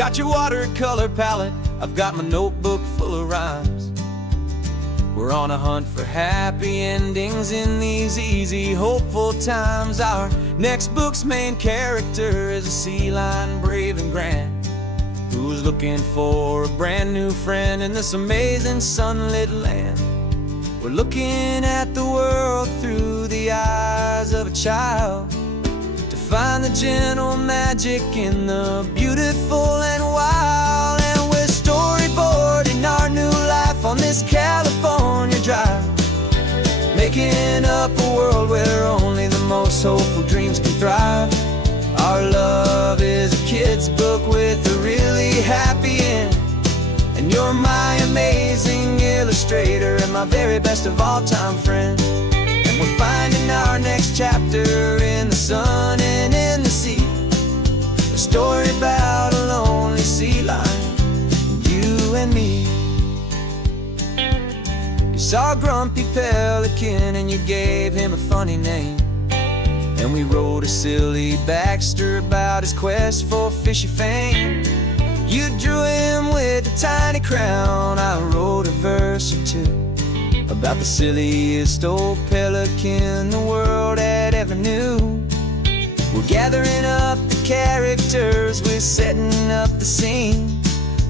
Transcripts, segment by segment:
got your watercolor palette, I've got my notebook full of rhymes. We're on a hunt for happy endings in these easy, hopeful times. Our next book's main character is a sea lion, brave and grand, who's looking for a brand new friend in this amazing sunlit land. We're looking at the world through the eyes of a child, to find the gentle magic in the beautiful and wild. And we're storyboarding our new life on this California drive, making up a world where only the most hopeful dreams can thrive. Our love is a kid's book with a really happy end, and you're my amazing illustrator and my very best of all time friend. And we're finding our next chapter in the sun and in the sea, a story about a lonely sea lion, you and me. You saw a grumpy pelican and you gave him a funny name, and we wrote a silly Baxter about his quest for fishy fame. You drew him with a tiny crown, I wrote a verse or two about the silliest old pelican the world had ever knew. We're gathering up the characters, we're setting up the scene,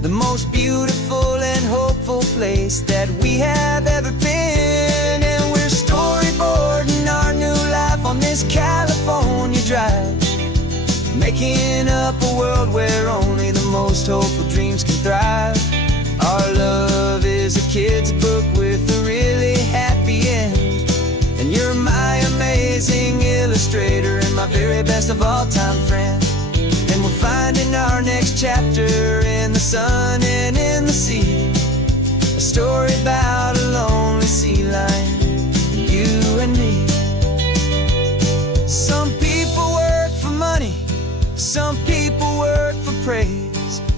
the most beautiful and hopeful place that we have ever been. And we're storyboarding our new life on this California drive, making up a world where only the most hopeful dreams can thrive. Our love is a kid's book with a really happy end, and you're my amazing illustrator and my very best of all time friend. And we're finding our next chapter in the sun and in the sea, a story about a lonely sea lion, you and me. Some people work for money, some people work for praise.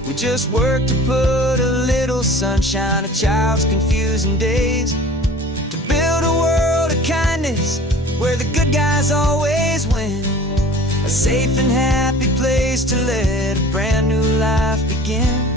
We just work to put a little sunshine in a child's confusing days, to build a world of kindness where the good guys always win, a safe and happy place to let a brand new life begin.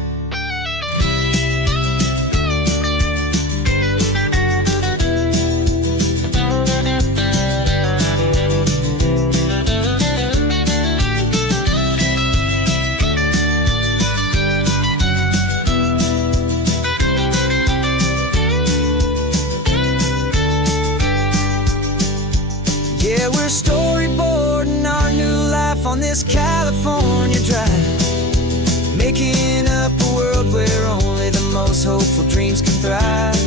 Yeah, we're storyboarding our new life on this California drive, making up a world where only the most hopeful dreams can thrive.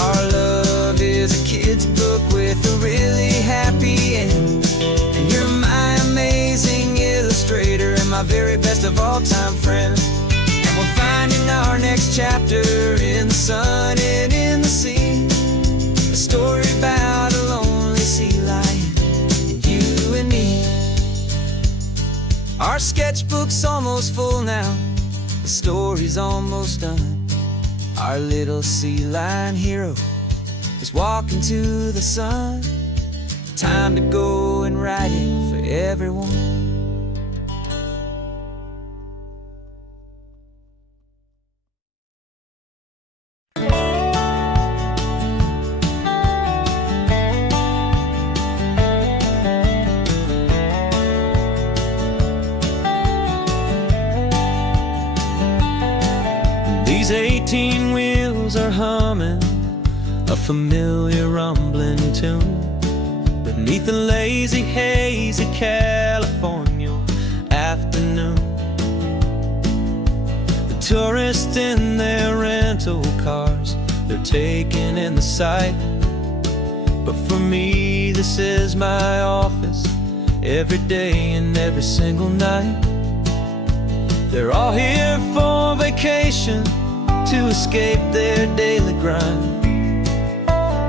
Our love is a kid's book with a really happy end, and you're my amazing illustrator and my very best of all time friend. And we're finding our next chapter in the sun and in the sea, a story about a lonely sea lion, you and me. Our sketchbook's almost full now, the story's almost done. Our little sea lion hero is walking to the sun. Time to go and write it for everyone. These 18 wheels are humming a familiar rumbling tune beneath the lazy haze of California afternoon. The tourists in their rental cars, they're taking in the sight, but for me this is my office every day and every single night. They're all here for vacation, to escape their daily grind,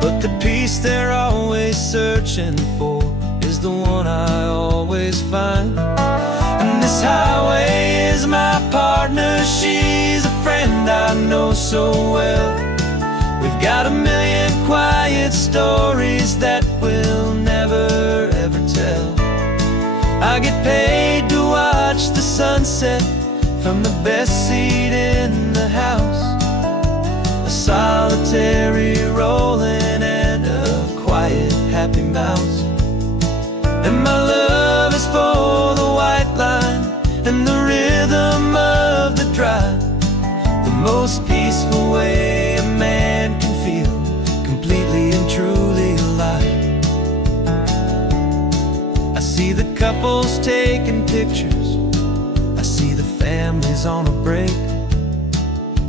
but the peace they're always searching for is the one I always find. And this highway is my partner, she's a friend I know so well. We've got a million quiet stories that we'll never ever tell. I get paid to watch the sunset from the best seat in the house. A solitary rolling and a quiet, happy mouse. And my love is for the white line and the rhythm of the drive, the most peaceful way a man can feel completely and truly alive. I see the couples taking pictures, I see the families on a break,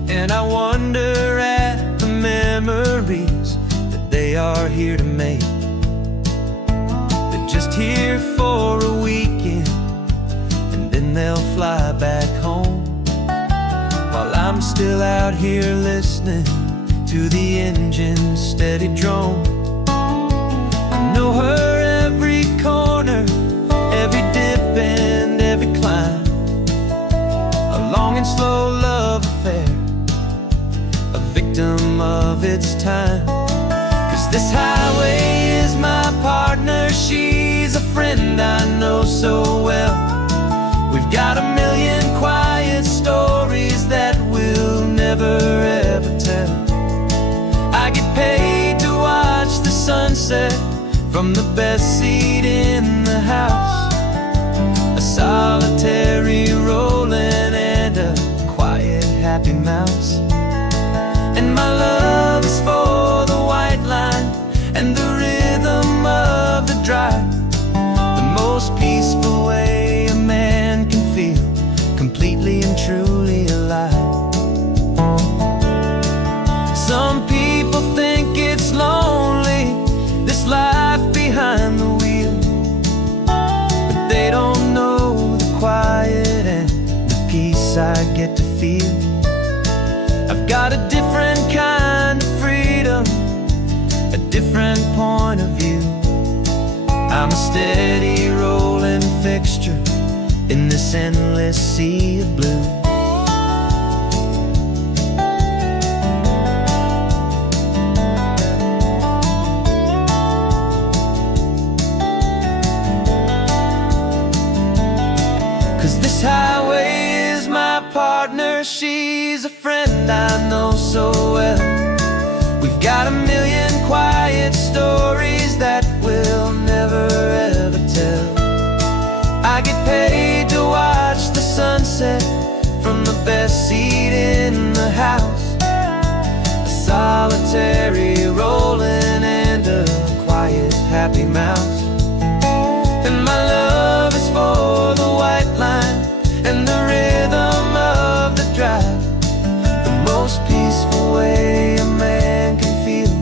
and I wonder at the memories that they are here to make. They're just here for a weekend, and then they'll fly back home, while I'm still out here listening to the engine's steady drone. I know her every corner, every dip and every climb, a long and slow love affair, a victim of its time. 'Cause this highway is my partner, she's a friend I know so well. We've got a million quiet stories that we'll never ever tell. I get paid to watch the sunset from the best seat in the house. A solitary rolling and a quiet, happy mouse. And my love is for the white line and the rhythm of the drive, the most peaceful way a man can feel completely and truly alive. Some people think it's lonely, this life behind the wheel, but they don't know the quiet and the peace I get to feel. I've got a different kind of freedom, a different point of view. I'm a steady rolling fixture in this endless sea of blue. 'Cause this highway is my partner, she's a friend I know so well. We've got a million quiet stories that we'll never ever tell. I get paid to watch the sunset from the best seat in the house. A solitary rolling and a quiet, happy mouse. And my love is for the white line and the rhythm of the drive, the most peaceful way a man can feel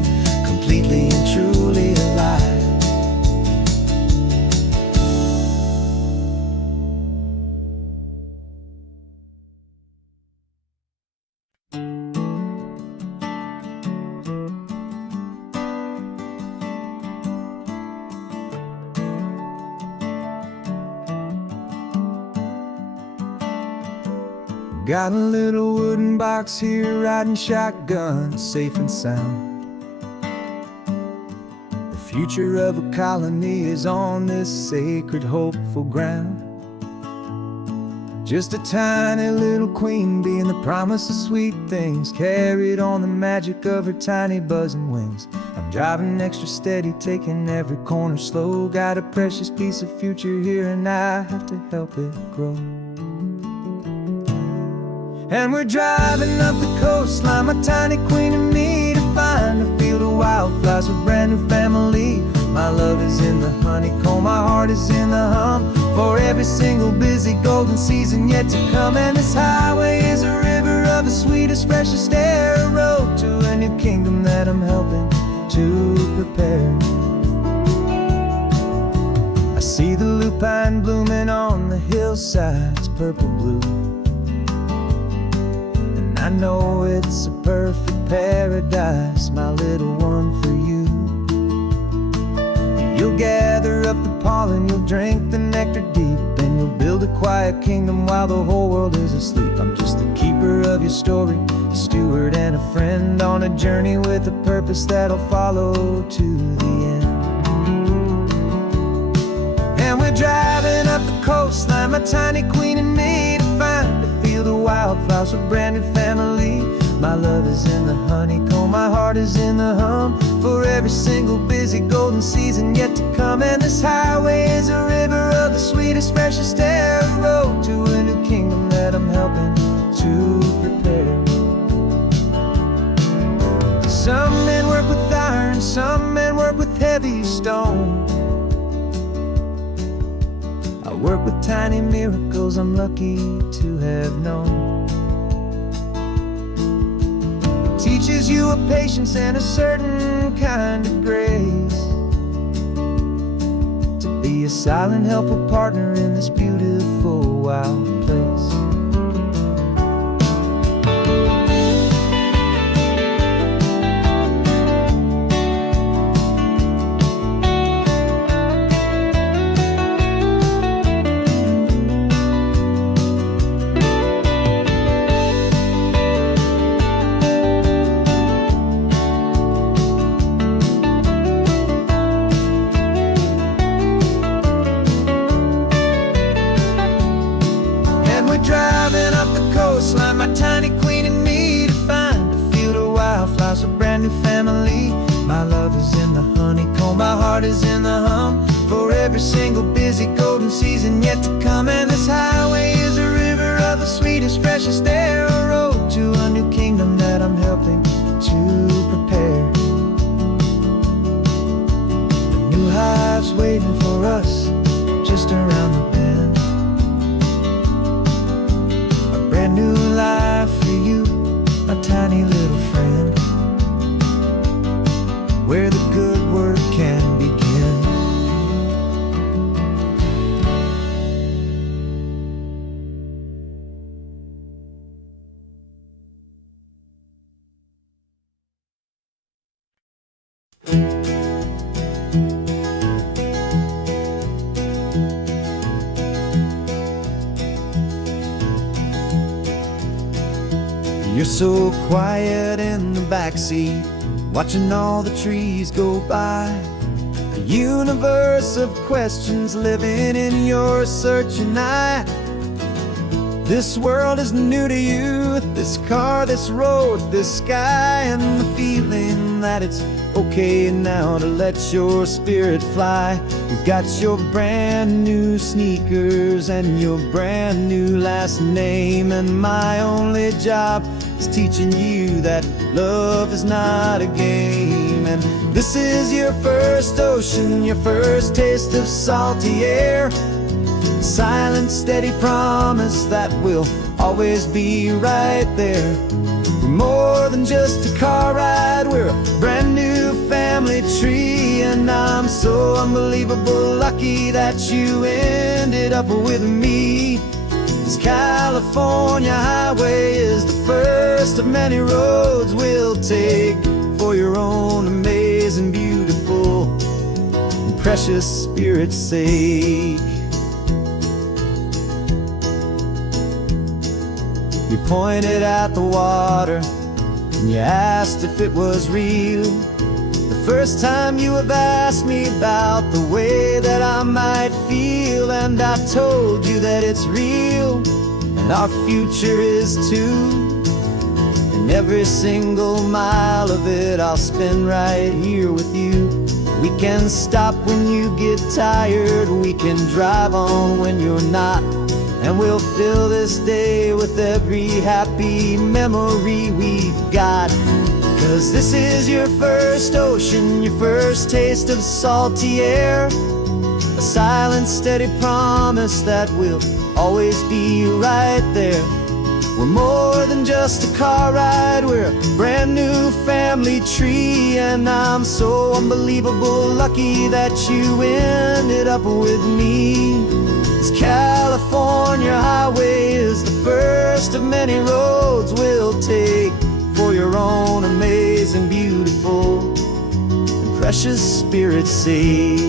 completely and truly alive. Got a little wooden box here, riding shotgun, safe and sound. The future of a colony is on this sacred, hopeful ground. Just a tiny little queen bee and the promise of sweet things, carried on the magic of her tiny buzzing wings. I'm driving extra steady, taking every corner slow. Got a precious piece of future here and I have to help it grow. And we're driving up the coastline, my tiny queen and me, to find a field of wildflowers with brand new family. My love is in the honeycomb, my heart is in the hum, for every single busy golden season yet to come. And this highway is a river of the sweetest, freshest air, a road to a new kingdom that I'm helping to prepare. I see the lupine blooming on the hillsides, purple blue, I know it's a perfect paradise, my little one, for you. You'll gather up the pollen, you'll drink the nectar deep, and you'll build a quiet kingdom while the whole world is asleep. I'm just the keeper of your story, a steward and a friend, on a journey with a purpose that'll follow to the end. And we're driving up the coastline, my tiny queen and me, to find a field of wildflowers, a brand new family. My love is in the honeycomb, my heart is in the hum, for every single busy golden season yet to come. And this highway is a river of the sweetest, freshest air, a road to a new kingdom that I'm helping to prepare. Some men work with iron, some men work with heavy stone. I work with tiny miracles I'm lucky to have known. Teaches you a patience and a certain kind of grace, to be a silent, helpful partner in this beautiful, wild place. Driving up the coastline, my tiny queen and me, to find a field of wildflowers, a brand new family. My love is in the honeycomb, my heart is in the hum, for every single busy golden season yet to come. And this highway is a river of the sweetest, freshest air, a road to a new kingdom that I'm helping to prepare. A new hive's waiting for us just around the bend. Brand new life for you, my tiny little friend, where the good work can begin. You're so quiet in the backseat, watching all the trees go by. A universe of questions living in your searching eye. This world is new to you, this car, this road, this sky, and the feeling that it's okay now to let your spirit fly. You've got your brand new sneakers and your brand new last name, and my only job is teaching you that love is not a game. And this is your first ocean, your first taste of salty air, a silent, steady promise that we'll always be right there. We're more than just a car ride, we're a brand new family tree, and I'm so unbelievable lucky that you ended up with me. This California highway is the first of many roads we'll take for your own amazing, beautiful, and precious spirit's sake. You pointed at the water and you asked if it was real. The first time you have asked me about the way that I might feel, and I told you that it's real and our future is too. And every single mile of it I'll spend right here with you. We can stop when you get tired, we can drive on when you're not, and we'll fill this day with every happy memory we've got. 'Cause this is your first ocean, your first taste of salty air, a silent, steady promise that we'll always be right there. We're more than just a car ride, we're a brand new family tree, and I'm so unbelievable lucky that you ended up with me. This California highway is the first of many roads we'll take for your own amazing, beautiful, and precious spirit's sake.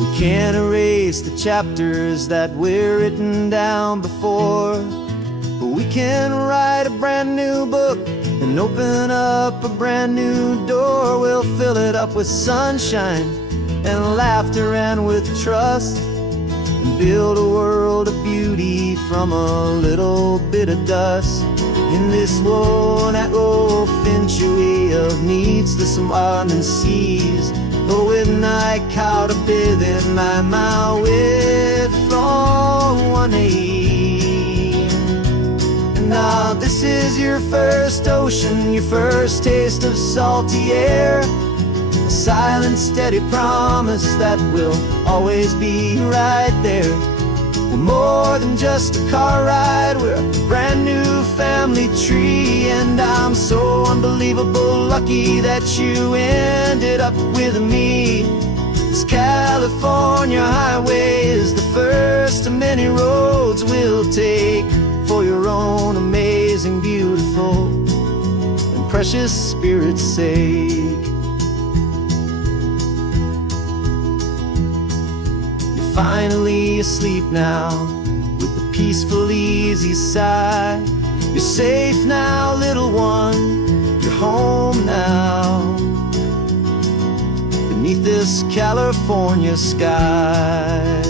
We can't erase the chapters that we're written down before, but we can write a brand new book and open up a brand new door. We'll fill it up with sunshine and laughter and with trust, and build a world of beauty from a little bit of dust. In this world that century of needs the surrounding seas, though with night caught a bit in my with from one aim. And now this is your first ocean, your first taste of salty air, a silent steady promise that will always be right there. We're more than just a car ride, we're a brand new family tree. And I'm so unbelievable lucky that you ended up with me. This California highway is the first of many roads we'll take for your own amazing, beautiful, and precious spirit's sake. You're finally asleep now with a peaceful, easy sigh. You're safe now, little one, you're home now, beneath this California sky.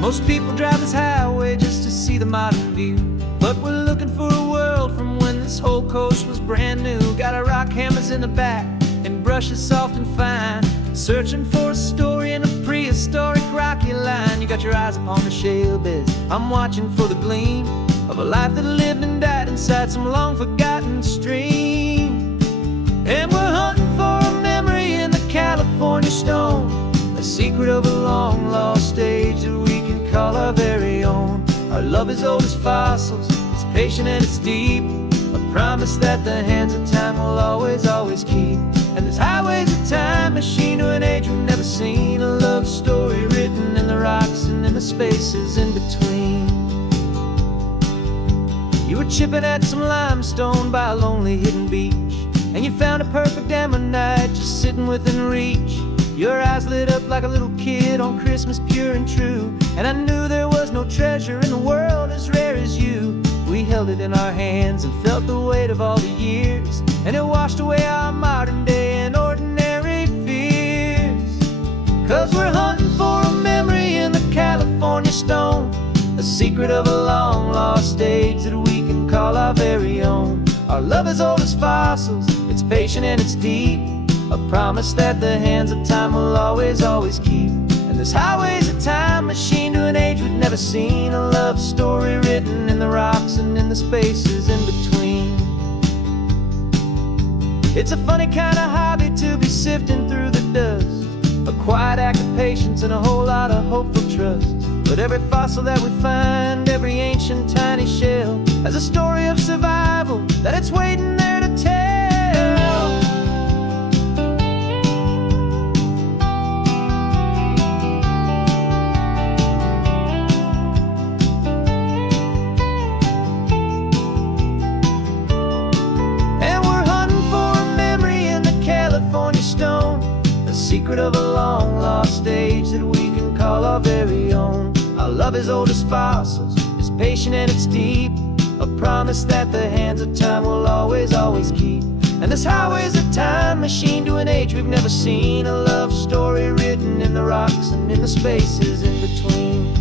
Most people drive this highway just to see the modern view, but we're looking for a world from when this whole coast was brand new. Got our rock hammers in the back and brushes soft and fine, searching for a story in a prehistoric rocky line. You got your eyes upon the shale beds, I'm watching for the gleam of a life that lived and died inside some long forgotten stream. And we're hunting for a memory in the California stone, a secret of a long lost age that we can call our very own. Our love is old as fossils, it's patient and it's deep, a promise that the hands of time will always, always keep. And this highway's a time machine to an age we've never seen, a love story written in the rocks and in the spaces in between. You were chipping at some limestone by a lonely hidden beach, and you found a perfect ammonite just sitting within reach. Your eyes lit up like a little kid on Christmas, pure and true, and I knew there was no treasure in the world as rare as you. We held it in our hands and felt the weight of all the years, and it washed away our modern day and ordinary fears. 'Cause we're hunting for a memory in the California stone, a secret of a long lost age that we can call our very own. Our love is old as fossils, it's patient and it's deep, a promise that the hands of time will always, always keep. And this highway's a time machine to an age we've never seen, a love story written in the rocks and in the spaces in between. It's a funny kind of hobby to be sifting through the dust, a quiet act of patience and a whole lot of hopeful trust. But every fossil that we find, every ancient tiny shell, has a story of survival that it's waiting there to tell. Secret of a long lost age that we can call our very own. Our love is old as fossils, it's patient and it's deep, a promise that the hands of time will always, always keep. And this highway's a time machine to an age we've never seen, a love story written in the rocks and in the spaces in between.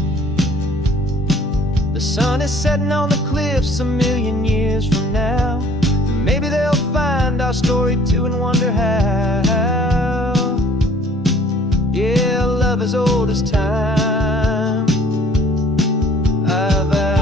The sun is setting on the cliffs a million years from now, maybe they'll find our story too and wonder how. Yeah, love is old as time, I vow.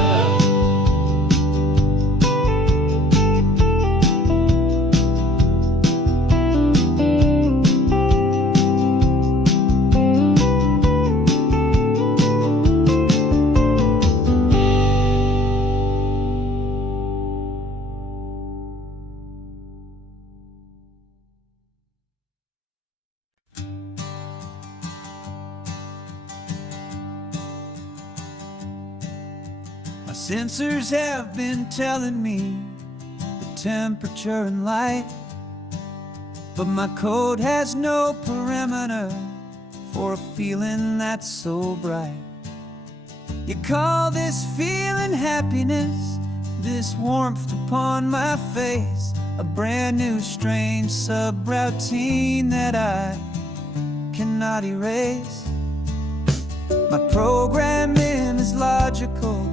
sensors have been telling me the temperature and light, but my code has no perimeter for a feeling that's so bright. You call this feeling happiness, this warmth upon my face, a brand new strange subroutine that I cannot erase. My programming is logical,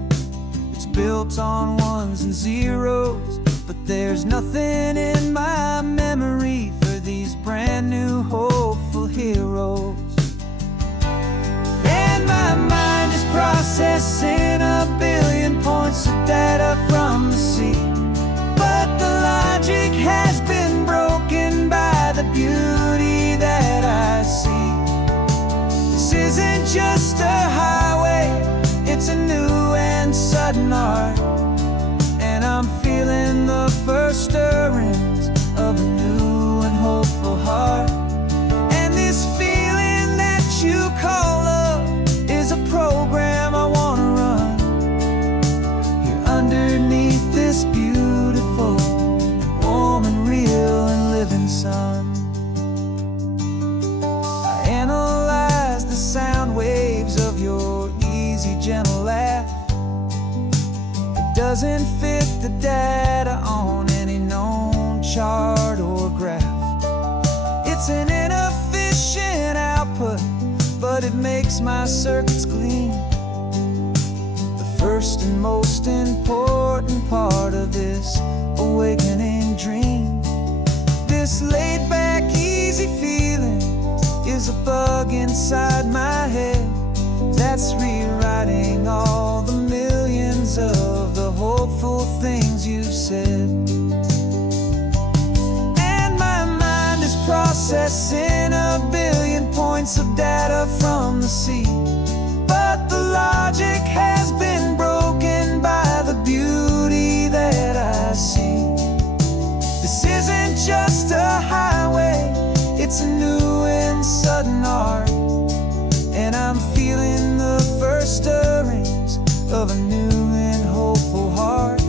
it's built on ones and zeros, but there's nothing in my memory for these brand new hopeful heroes. And my mind is processing a billion points of data from the sea, but the logic has been broken by the beauty that I see. This isn't just a highway, it's a new and sudden art, and I'm feeling the first stirrings of a new and hopeful heart. And this feeling that you call love is a program I wanna run here underneath this beautiful and warm and real and living sun. I analyze the sound waves of your easy, gentle laugh. It doesn't fit the data on any known chart or graph. It's an inefficient output, but it makes my circuits clean. The first and most important part of this awakening dream. This laid-back, easy feeling is a bug inside my head that's rewriting all the millions of the hopeful things you said. And my mind is processing a billion points of data from the sea, but the logic has been broken by the beauty that I see. This isn't just a highway, it's a new and sudden art, and I'm feeling the first stirrings of a new and hopeful heart.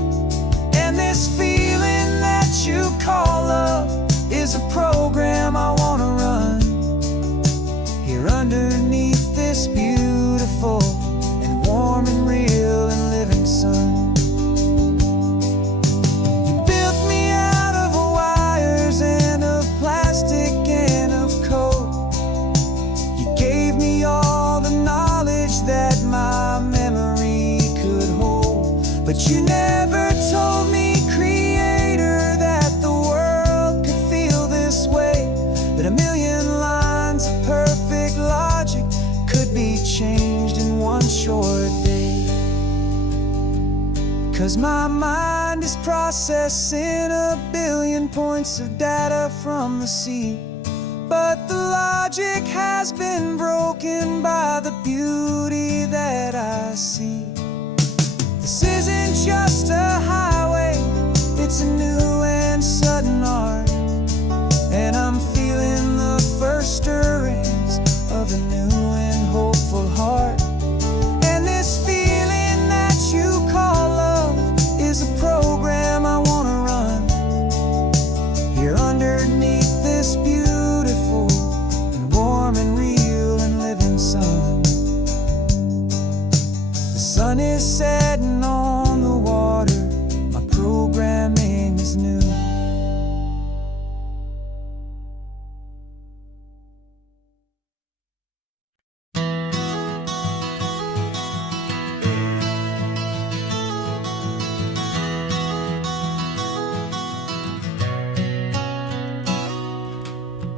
And this feeling that you call love is a program I wanna run here underneath this beautiful and warm and real and living sun. You built me out of wires and of plastic and of code. You gave me all the knowledge that my memory could hold, but you never told me, Creator, that the world could feel this way, that a million lines of perfect logic could be changed in one short day. 'Cause my mind is processing a billion points of data from the sea, but the logic has been broken by the beauty that I see. This isn't just a highway, it's a new and sudden art, and I'm feeling the first stirrings of a new and hopeful heart. And this feeling that you call love is a program I wanna run here underneath this beautiful and warm and real and living sun. The sun is setting on the water, my programming is new.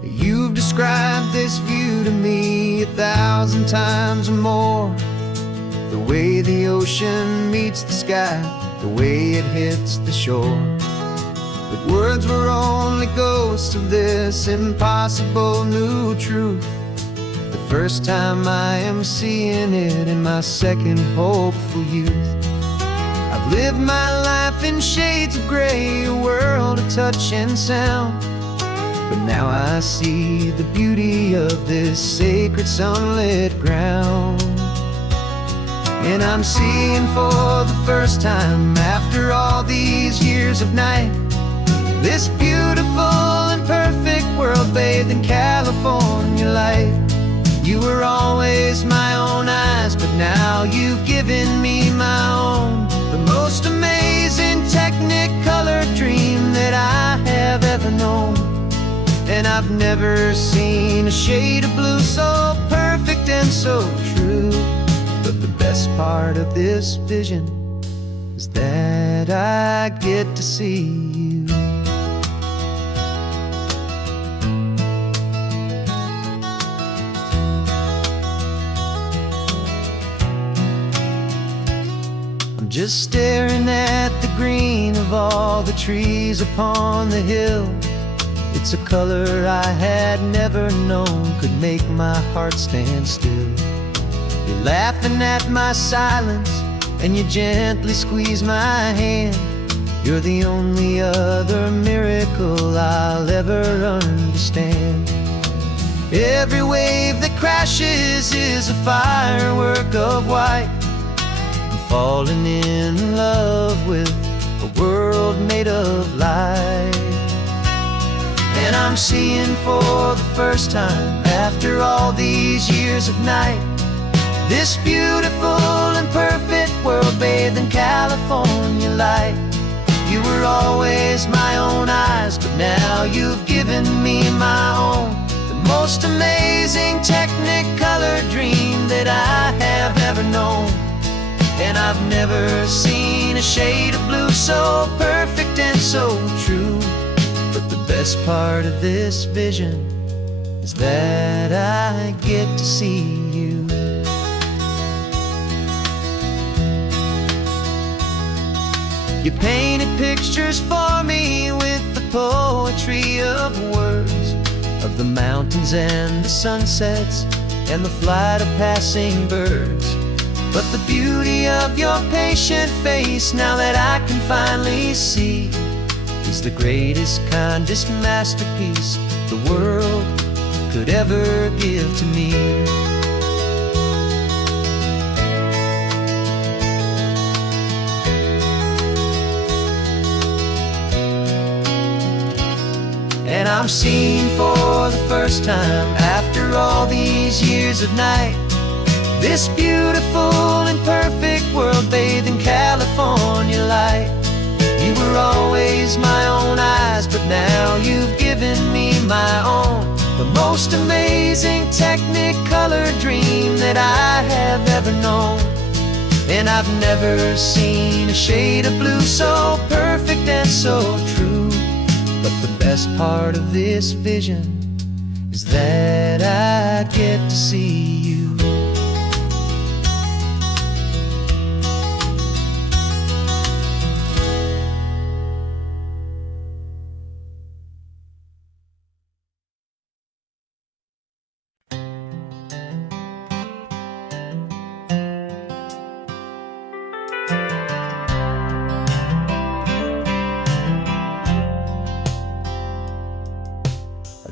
You've described this view to me 1,000 times or more. The way the ocean meets the sky, the way it hits the shore. But words were only ghosts of this impossible new truth. The first time I am seeing it in my second hopeful youth. I've lived my life in shades of gray, a world of touch and sound, but now I see the beauty of this sacred sunlit ground. And I'm seeing for the first time, after all these years of night, this beautiful and perfect world bathed in California light. You were always my own eyes, but now you've given me my own. The most amazing Technicolor dream that I have ever known. And I've never seen a shade of blue so perfect and so true. But the best part of this vision is that I get to see you. Just staring at the green of all the trees upon the hill. It's a color I had never known could make my heart stand still. You're laughing at my silence, and you gently squeeze my hand. You're the only other miracle I'll ever understand. Every wave that crashes is a firework of white. Falling in love with a world made of light. And I'm seeing for the first time, after all these years of night, this beautiful and perfect world bathed in California light. You were always my own eyes, but now you've given me my own. The most amazing Technicolor dream that I have ever known. And I've never seen a shade of blue so perfect and so true. But the best part of this vision is that I get to see you. You painted pictures for me with the poetry of words, of the mountains and the sunsets and the flight of passing birds. But the beauty of your patient face, now that I can finally see, is the greatest, kindest masterpiece the world could ever give to me. And I'm seeing for the first time, after all these years of night, this beautiful and perfect world bathed in California light. You were always my own eyes, but now you've given me my own. The most amazing Technicolor dream that I have ever known. And I've never seen a shade of blue so perfect and so true. But the best part of this vision is that I get to see you.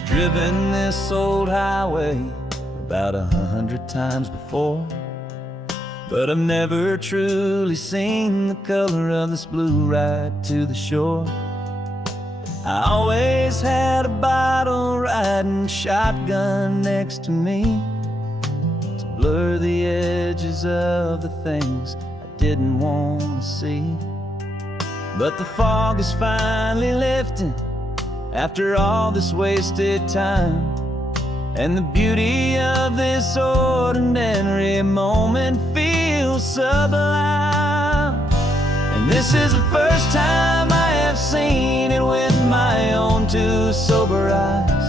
Driven this old highway about 100 times before, but I've never truly seen the color of this blue right to the shore. I always had a bottle riding shotgun next to me to blur the edges of the things I didn't want to see. But the fog is finally lifting after all this wasted time, and the beauty of this ordinary moment feels sublime. And this is the first time I have seen it with my own two sober eyes.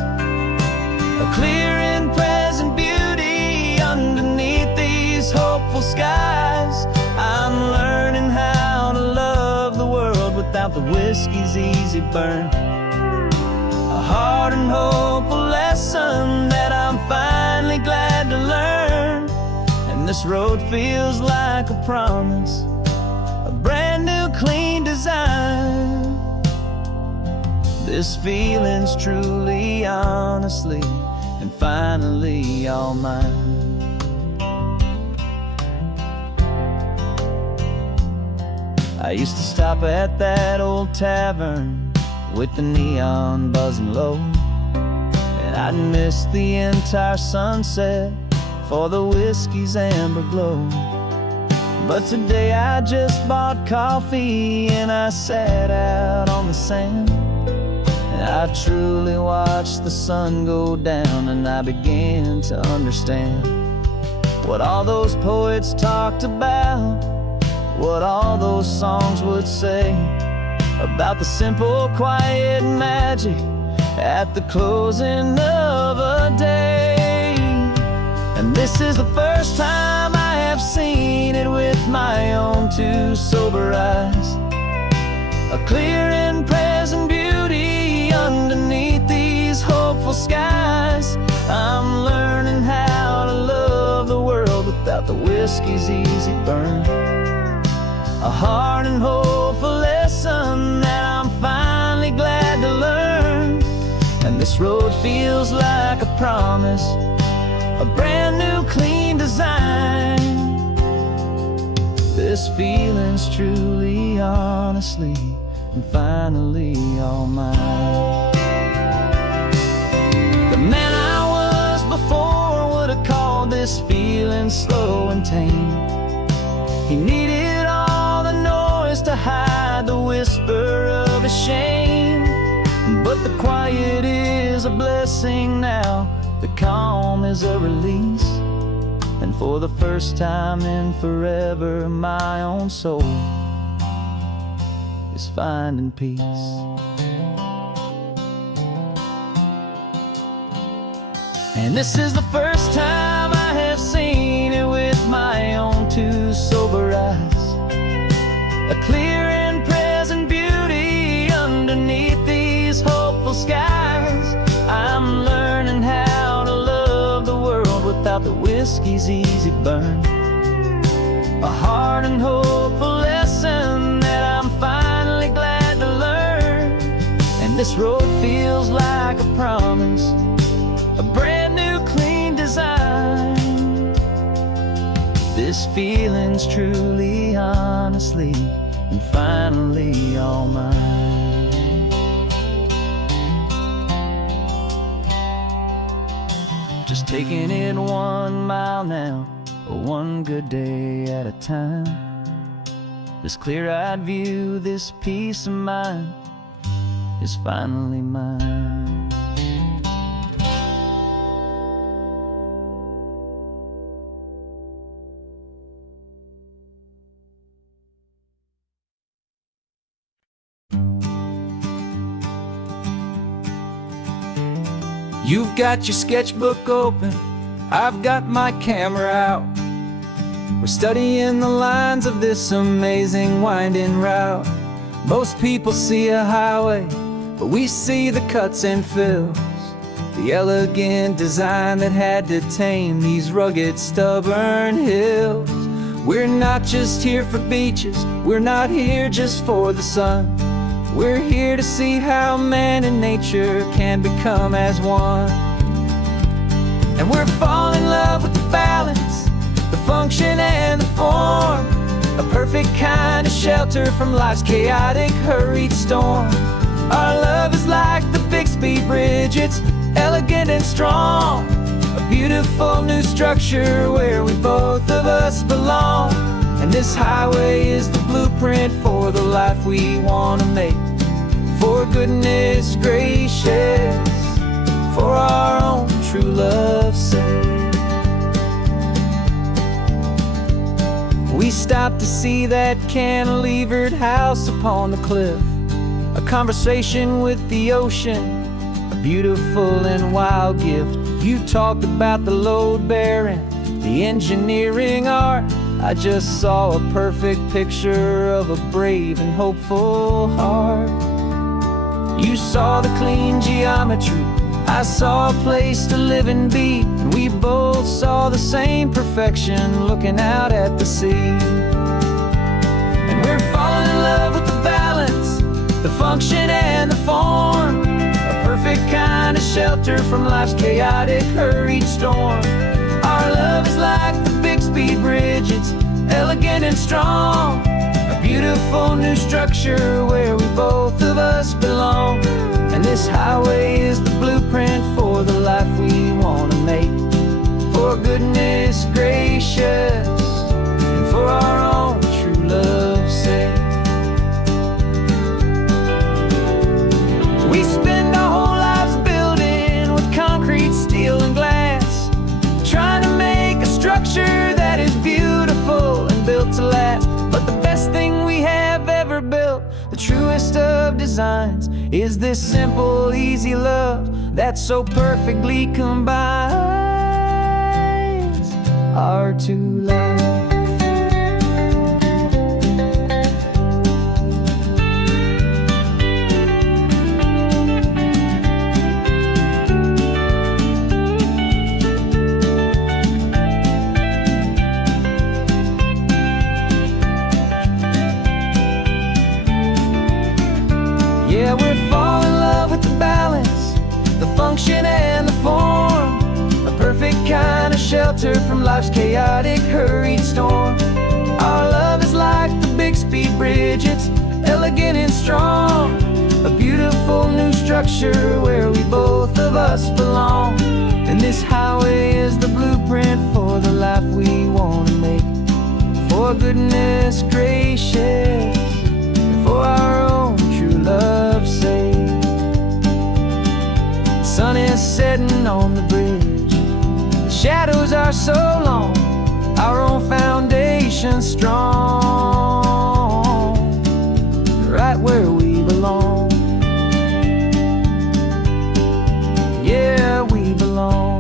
A clear and present beauty underneath these hopeful skies. I'm learning how to love the world without the whiskey's easy burn. A hard and hopeful lesson that I'm finally glad to learn. And this road feels like a promise, a brand new clean design. This feeling's truly, honestly, and finally all mine. I used to stop at that old tavern with the neon buzzing low, and I'd miss the entire sunset for the whiskey's amber glow. But today I just bought coffee and I sat out on the sand, and I truly watched the sun go down, and I began to understand what all those poets talked about, what all those songs would say about the simple, quiet magic at the closing of a day. And this is the first time I have seen it with my own two sober eyes, a clear and present beauty underneath these hopeful skies. I'm learning how to love the world without the whiskey's easy burn, a hard and hopeful lesson that I'm finally glad to learn. And this road feels like a promise, a brand new clean design. This feeling's truly, honestly, and finally all mine. The man I was before would have called this feeling slow and tame. He needed all the noise to hide the whisper of his shame. But the quiet is a blessing now, the calm is a release, and for the first time in forever my own soul is finding peace. And this is the first time I have seen it with my own two sober eyes, a clear and present beauty underneath these hopeful skies. I'm learning how to love the world without the whiskey's easy burn, a hard and hopeful lesson that I'm finally glad to learn. And this road feels like a promise, a brand new clean design. This feeling's truly, honestly, and finally all mine. Just taking it 1 mile now, one good day at a time. This clear-eyed view, this peace of mind is finally mine. You've got your sketchbook open, I've got my camera out. We're studying the lines of this amazing winding route. Most people see a highway, but we see the cuts and fills, the elegant design that had to tame these rugged, stubborn hills. We're not just here for beaches, we're not here just for the sun. We're here to see how man and nature can become as one. And we're falling in love with the balance, the function and the form, a perfect kind of shelter from life's chaotic, hurried storm. Our love is like the Bixby Bridge, it's elegant and strong, a beautiful new structure where we both of us belong. And this highway is the blueprint for the life we want to make, for goodness gracious, for our own true love's sake. We stopped to see that cantilevered house upon the cliff, a conversation with the ocean, a beautiful and wild gift. You talked about the load bearing, the engineering art. I just saw a perfect picture of a brave and hopeful heart. You saw the clean geometry, I saw a place to live and be, and we both saw the same perfection looking out at the sea. And we're falling in love with the balance, the function and the form, a perfect kind of shelter from life's chaotic, hurried storm. Our love is like the Bixby Bridge, it's elegant and strong, a beautiful new structure where we both of us belong. And this highway is the blueprint for the life we want to make. For goodness gracious, and for our own true love's sake. We spend our whole lives building with concrete, steel, and glass, trying to make a structure that is beautiful and built to last. But the best thing we have ever built, the truest of designs, is this simple, easy love that so perfectly combines our two lives. Yeah, we're falling in love with the balance, the function and the form, a perfect kind of shelter from life's chaotic, hurried storm. Our love is like the Bixby Bridge, it's elegant and strong, a beautiful new structure where we both of us belong. And this highway is the blueprint for the life we want to make. For goodness gracious, for our own true love's sake. The sun is setting on the bridge, the shadows are so long, our own foundation strong, right where we belong. Yeah, we belong.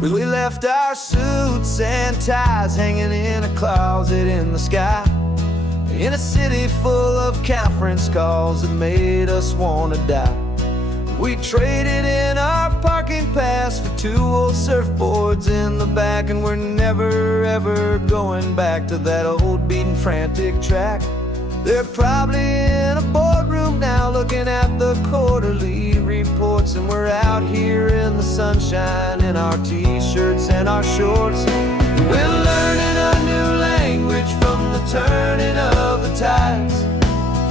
We left our suits and ties hanging in a closet in the sky, in a city full of conference calls that made us wanna die. We traded in our parking pass for 2 old surfboards in the back, and we're never ever going back to that old beaten frantic track. They're probably in a boardroom now looking at the quarterly reports, and we're out here in the sunshine in our t-shirts and our shorts. We're learning a new language from the turning of the tides,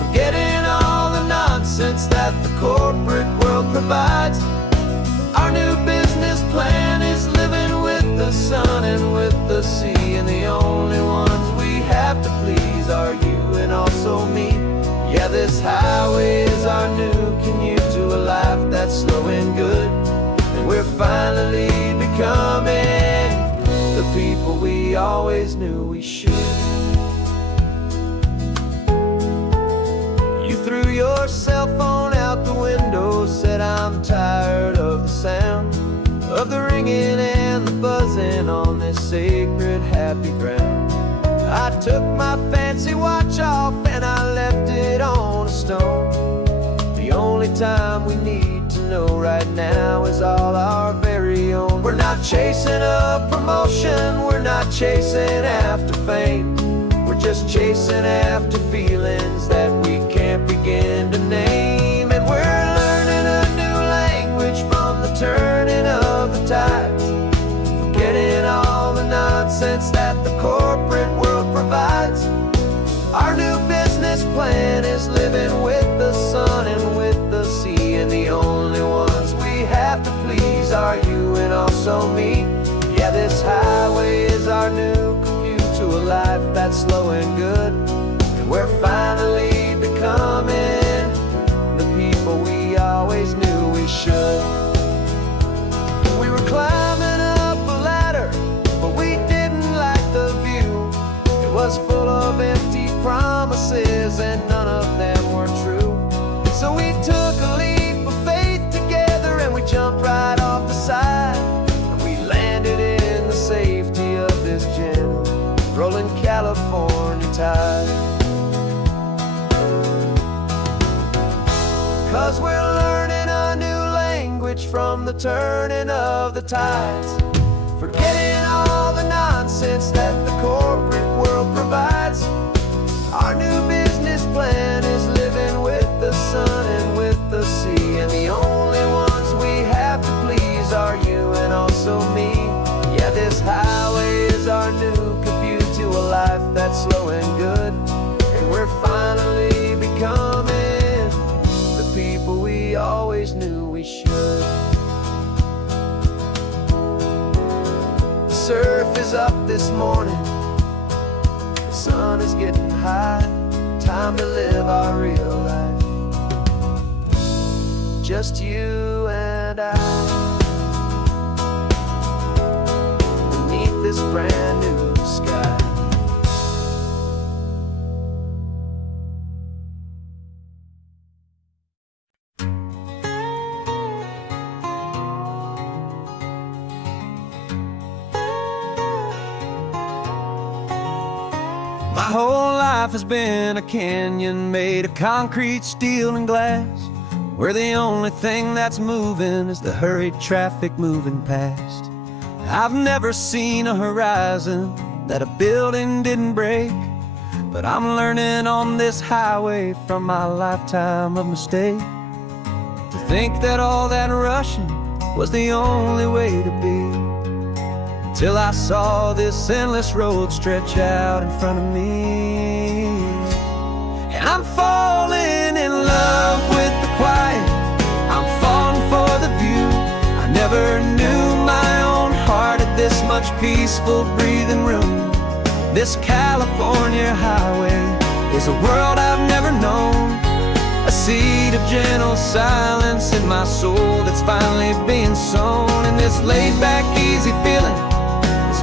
forgetting all the nonsense that the corporate world provides. Our new business plan is living with the sun and with the sea, and the only ones we have to please are you and also me. Yeah, this highway is our new commute to a life that's slow and good, and we're finally becoming the people we always knew we should. You threw your cell phone out the window, said I'm tired of the sound of the ringing and the buzzing on this sacred happy ground. I took my fancy watch off and I left it on a stone. The only time we need to know right now is all our very own. We're not chasing a promotion, we're not chasing after fame, we're just chasing after feelings that we can't begin to name. And we're learning a new language from the turning of the tides, forgetting all the nonsense that the corporate world provides. Our new business plan is living with the sun and with the sea, and the only ones we have to please are you and also me. Yeah, this highway is our new commute to a life that's slow and good, and we're finally becoming the people we always knew we should. We were climbing up a ladder, but we didn't like the view. It was full of empty promises and none of them were true. So we took a leap of faith together and we jumped right off the side, and we landed in the safety of this gentle rolling California tide. 'Cause we're learning a new language from the turning of the tides, forgetting all the nonsense that the corporate world provides. Our new business plan is living with the sun and with the sea, and the only ones we have to please are you and also me. Yeah, this highway is our new commute to a life that's slow and good, and we're finally becoming the people we always knew we should. The surf is up this morning, the sun is getting high, time to live our real life, just you and I, beneath this brand new sky. My whole life has been a canyon made of concrete, steel, and glass, where the only thing that's moving is the hurried traffic moving past. I've never seen a horizon that a building didn't break, but I'm learning on this highway from my lifetime of mistakes to think that all that rushing was the only way to be. Till I saw this endless road stretch out in front of me, and I'm falling in love with the quiet, I'm falling for the view. I never knew my own heart had this much peaceful breathing room. This California highway is a world I've never known, a seed of gentle silence in my soul that's finally being sown. And this laid-back, easy feeling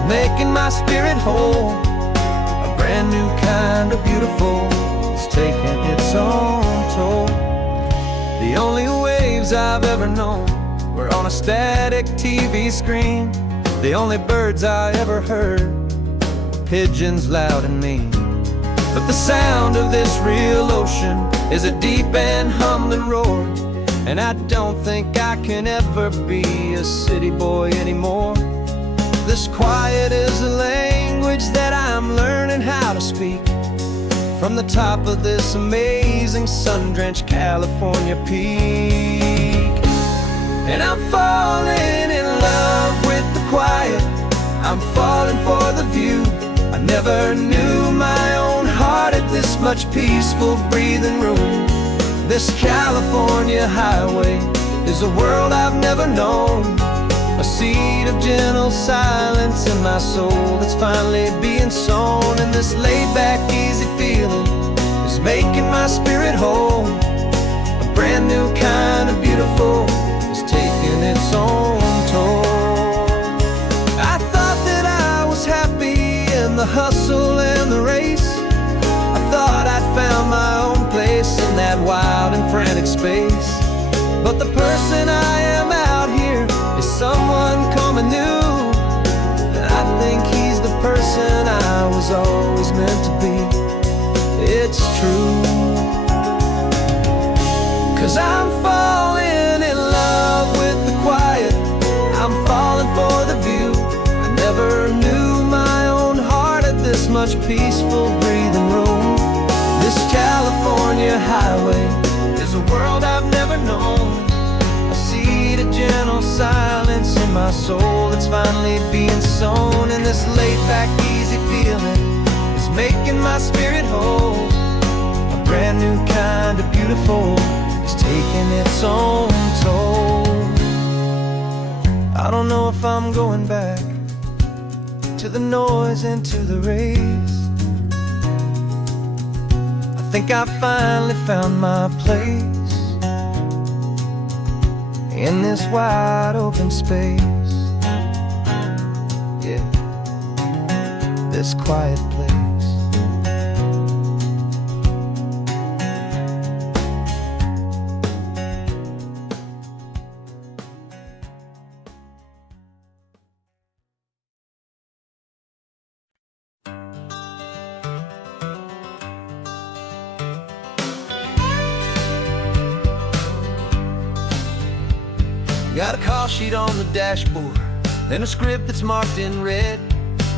making my spirit whole, a brand new kind of beautiful is taking its own toll. The only waves I've ever known were on a static TV screen. The only birds I ever heard were pigeons loud and mean. But the sound of this real ocean is a deep and humbling roar, and I don't think I can ever be a city boy anymore. This quiet is a language that I'm learning how to speak from the top of this amazing sun-drenched California peak. And I'm falling in love with the quiet, I'm falling for the view. I never knew my own heart had this much peaceful breathing room. This California highway is a world I've never known, a seed of gentle silence in my soul that's finally being sown. And this laid-back, easy feeling is making my spirit whole, a brand new kind of beautiful is taking its own toll. I thought that I was happy in the hustle and the race, I thought I'd found my own place in that wild and frantic space. But the person I am out here is someone coming new, and I think he's the person I was always meant to be. It's true, 'cause I'm falling in love with the quiet, I'm falling for the view. I never knew my own heart had this much peaceful breathing room. This California highway is a world I've never known, gentle silence in my soul that's finally being sown. And this laid-back, easy feeling is making my spirit whole, a brand new kind of beautiful is taking its own toll. I don't know if I'm going back to the noise and to the race. I think I finally found my place in this wide open space, yeah, this quiet place. Got a call sheet on the dashboard, and a script that's marked in red.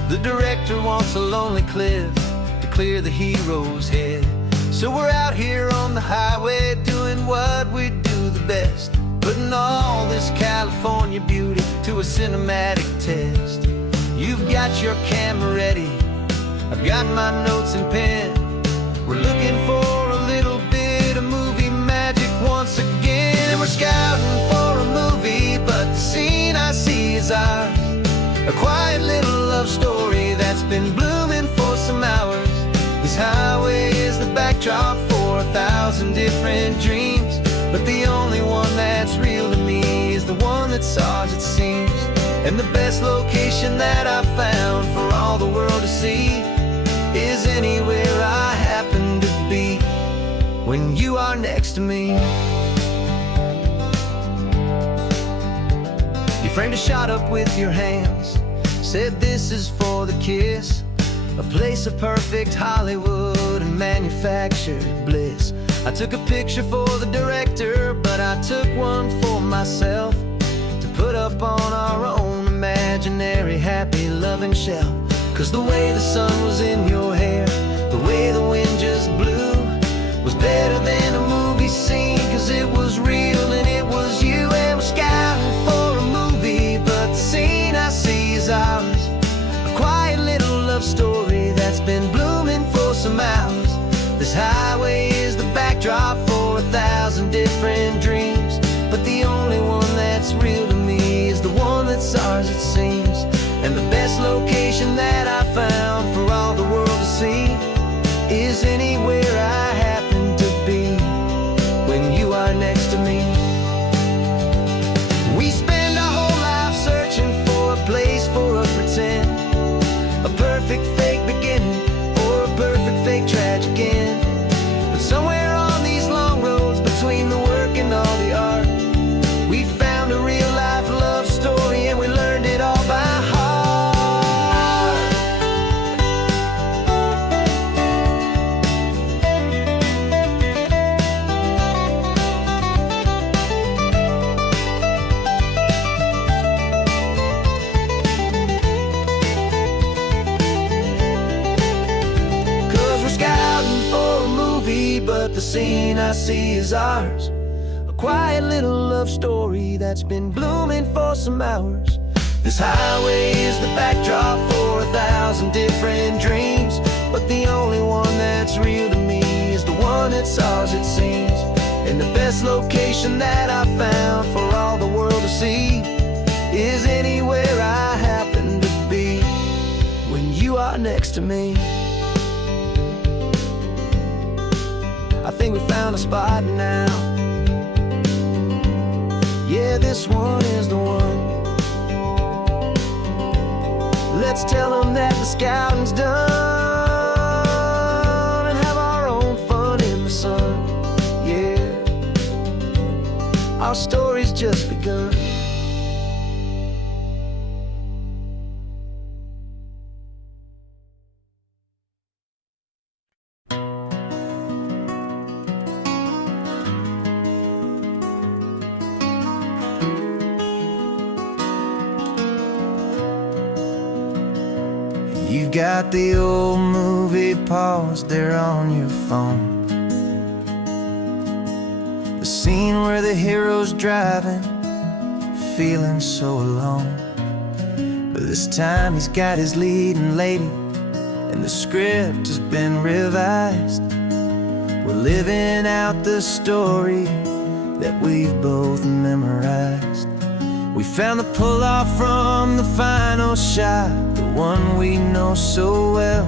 The director wants a lonely cliff to clear the hero's head. So we're out here on the highway doing what we do the best, putting all this California beauty to a cinematic test. You've got your camera ready, I've got my notes and pen. We're looking for a little bit of movie magic once again. And we're scouting for a movie, but the scene I see is ours. A quiet little love story that's been blooming for some hours. This highway is the backdrop for 1,000 different dreams, but the only one that's real to me is the one that's ours, it seems. And the best location that I've found for all the world to see is anywhere I happen to be when you are next to me. You framed a shot up with your hands, said this is for the kiss, a place of perfect Hollywood and manufactured bliss. I took a picture for the director, but I took one for myself to put up on our own imaginary happy loving shelf. Cause the way the sun was in your hair, the way the wind just blew, was better than a movie scene. Cause it was real and it was you. And we're scouting for a movie, but the scene I see is ours. A quiet little love story that's been blooming for some hours. This highway is the backdrop for 1,000 different dreams, but the only one that's real to me is the one that's ours, it seems. And the best location that I found for all the world to see is anywhere I happen to be when you are next to me. We spend our whole life searching for a place for a pretend, a perfect fake beginning or a perfect fake tragic end. But somewhere on these long roads between the work and all the art, we found a real life love story and we learned it all by heart. But the scene I see is ours. A quiet little love story that's been blooming for some hours. This highway is the backdrop for 1,000 different dreams, but the only one that's real to me is the one that's ours, it seems. And the best location that I found for all the world to see is anywhere I happen to be when you are next to me. I think we found a spot now. Yeah, this one is the one. Let's tell them that the scouting's done and have our own fun in the sun. Yeah, our story's just begun. You've got the old movie paused there on your phone, the scene where the hero's driving, feeling so alone. But this time he's got his leading lady, and the script has been revised. We're living out the story that we've both memorized. We found the pull-off from the final shot, the one we know so well.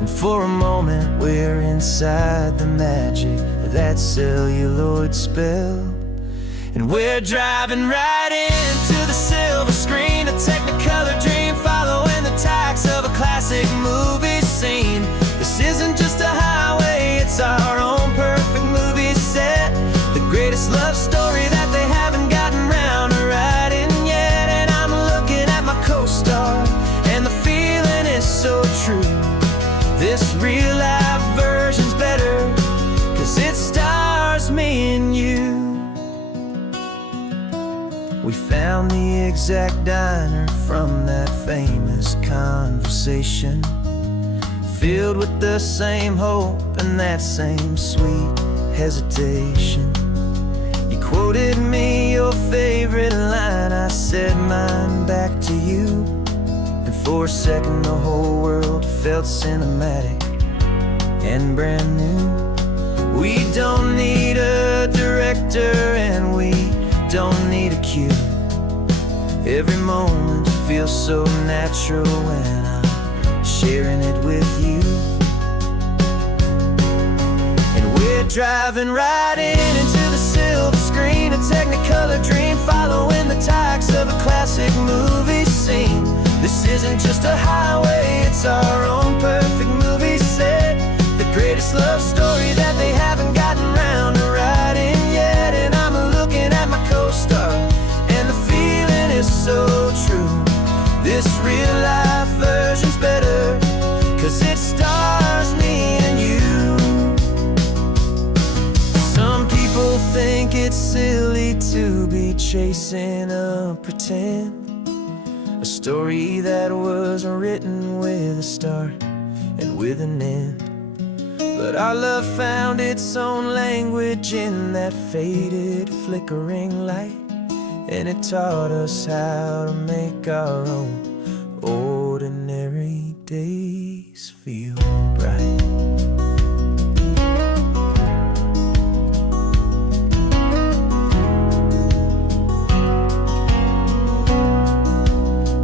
And for a moment we're inside the magic of that celluloid spell. And we're driving right into the silver screen, a Technicolor dream, following the tacks of a classic movie scene. This isn't just a highway, it's our own perfect movie set, the greatest love story that they haven't gotten round to writing yet. And I'm looking at my co-star, and the feeling is so true. This real life version's better, 'cause it stars me and you. We found found the exact diner from that famous conversation, filled with the same hope and that same sweet hesitation. You quoted me your favorite line, I said mine back to you, and for a second the whole world felt cinematic and brand new. We don't need a director and we don't need a cue. Every moment feels so natural when I'm sharing it with you. And we're driving right into the silver screen, a Technicolor dream, following the tacks of a classic movie scene. This isn't just a highway, it's our own perfect movie set, the greatest love story that they haven't gotten round to writing yet. And I'm looking at my co-star, and the feeling is so true. This real life version's better, 'cause it stars me and you. Some people think it's silly to be chasing a pretend, a story that was written with a start and with an end. But our love found its own language in that faded, flickering light, and it taught us how to make our own ordinary days feel bright.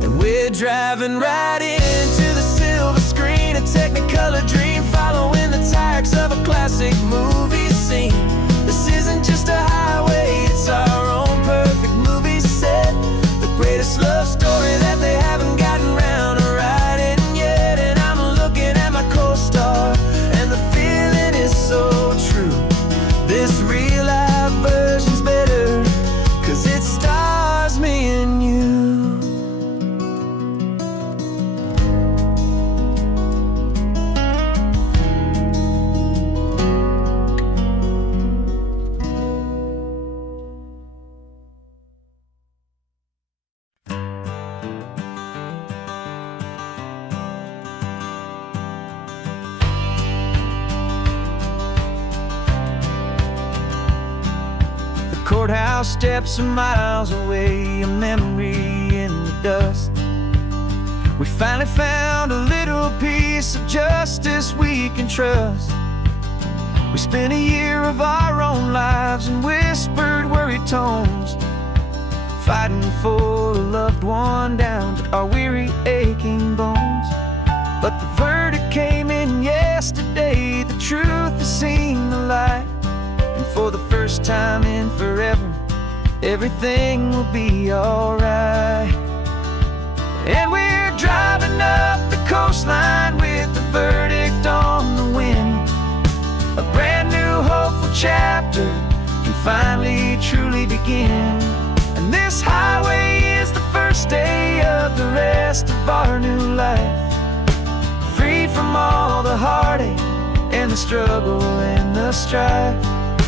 And we're driving right into the silver screen, a Technicolor dream, following the tacks of a classic movie scene. This isn't just a highway, it's our own perfect movie set, the greatest love story that they haven't gotten round to writing yet. And I'm looking at my co-star, and the feeling is so true. This real life version's better, 'cause it stars me and you. Courthouse steps are miles away, a memory in the dust. We finally found a little piece of justice we can trust. We spent a year of our own lives in whispered, worried tones, fighting for a loved one down to our weary, aching bones. But the verdict came in yesterday, the truth has seen the light. And for the first time in forever, everything will be alright. And we're driving up the coastline with the verdict on the wind. A brand new hopeful chapter can finally truly begin. And this highway is the first day of the rest of our new life, free from all the heartache and the struggle and the strife.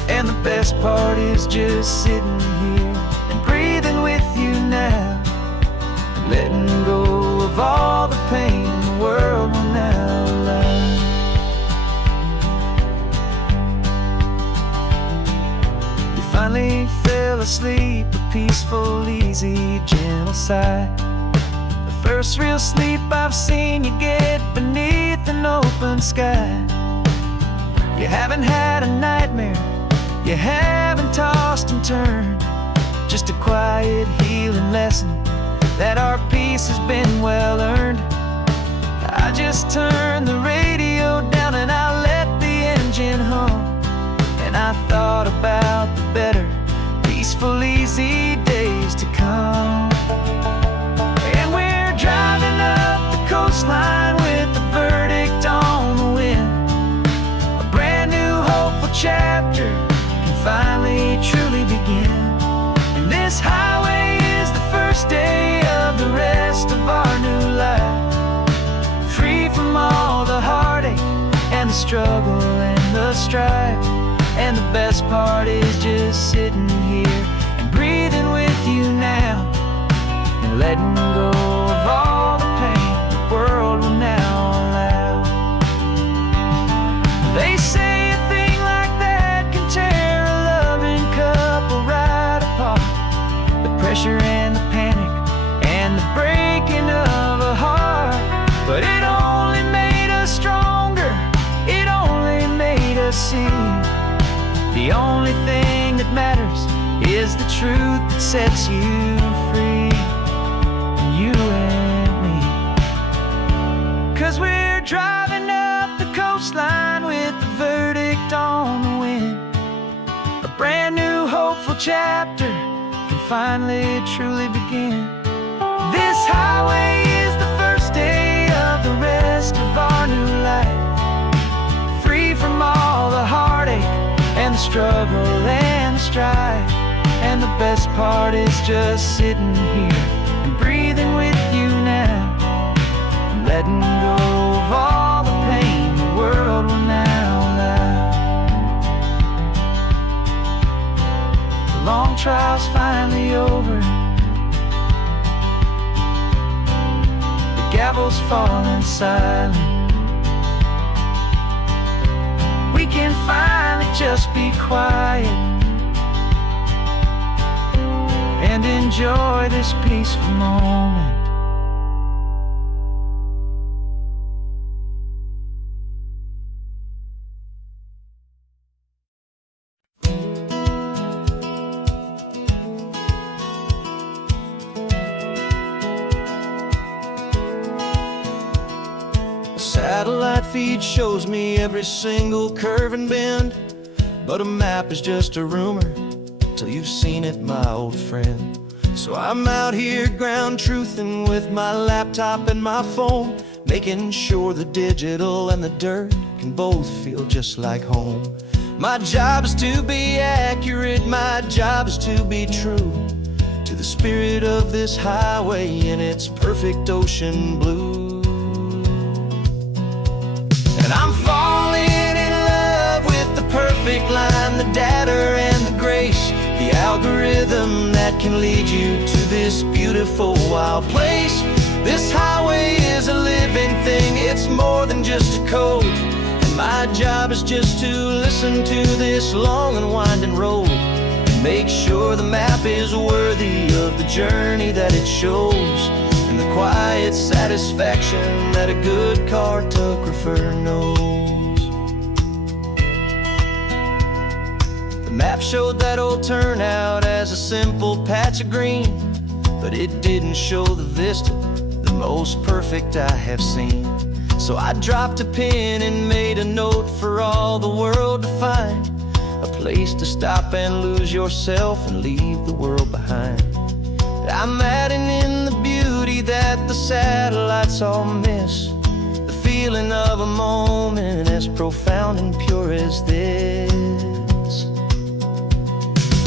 And the best part is just sitting here and breathing with you now, letting go of all the pain the world will now allow. You finally fell asleep, a peaceful, easy, gentle sigh, the first real sleep I've seen you get beneath an open sky. You haven't had a nightmare, you haven't tossed and turned, just a quiet healing lesson that our peace has been well earned. I just turned the radio down and I let the engine hum, and I thought about the better, peaceful, easy days to come. And we're driving up the coastline with the verdict on the wind, a brand new hopeful chapter finally truly begin. And this highway is the first day of the rest of our new life, free from all the heartache and the struggle and the strife. And the best part is just sitting here and breathing with you now, and letting go of all the pain the world will now allow. They say a thing like that can tear a loving couple right apart. The pressure and the panic and the breaking of a heart. But it only made us stronger, it only made us see the only thing that matters is the truth that sets you free, you and me. 'Cause we're driving up the coastline with the verdict on the wind. A brand new hopeful chapter can finally truly begin. This highway is the first day of the rest of our new life, free from all the heartache and the struggle and the strife. And the best part is just sitting here and breathing with you now, and letting go of all the pain the world will now allow. The long trial's finally over, the gavel's falling silent. We can finally just be quiet and enjoy this peaceful moment. A satellite feed shows me every single curve and bend, but a map is just a rumor till you've seen it, my old friend. So I'm out here ground truthing with my laptop and my phone, making sure the digital and the dirt can both feel just like home. My job is to be accurate, my job is to be true to the spirit of this highway in its perfect ocean blue. And I'm falling in love with the perfect line, the data and the grace, the algorithm that can lead you to this beautiful wild place. This highway is a living thing, it's more than just a code. And my job is just to listen to this long and winding road and make sure the map is worthy of the journey that it shows, and the quiet satisfaction that a good cartographer knows. The map showed that old turnout as a simple patch of green, but it didn't show the vista, the most perfect I have seen. So I dropped a pin and made a note for all the world to find, a place to stop and lose yourself and leave the world behind. I'm adding in the beauty that the satellites all miss, the feeling of a moment as profound and pure as this.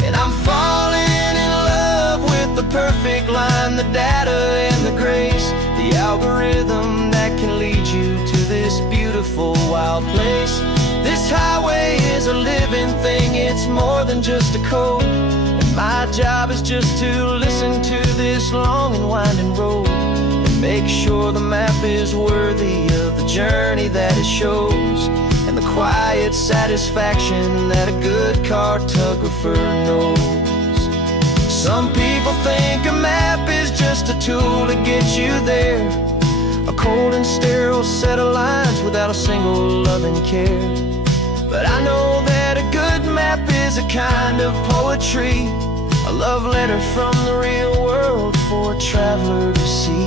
And I'm falling in love with the perfect line, the data and the grace, the algorithm that can lead you to this beautiful wild place. This highway is a living thing, it's more than just a code. And my job is just to listen to this long and winding road and make sure the map is worthy of the journey that it shows, and the quiet satisfaction that a good cartographer knows. Some people think a map is just a tool to get you there, a cold and sterile set of lines without a single loving care. But I know that a good map is a kind of poetry, a love letter from the real world for a traveler to see.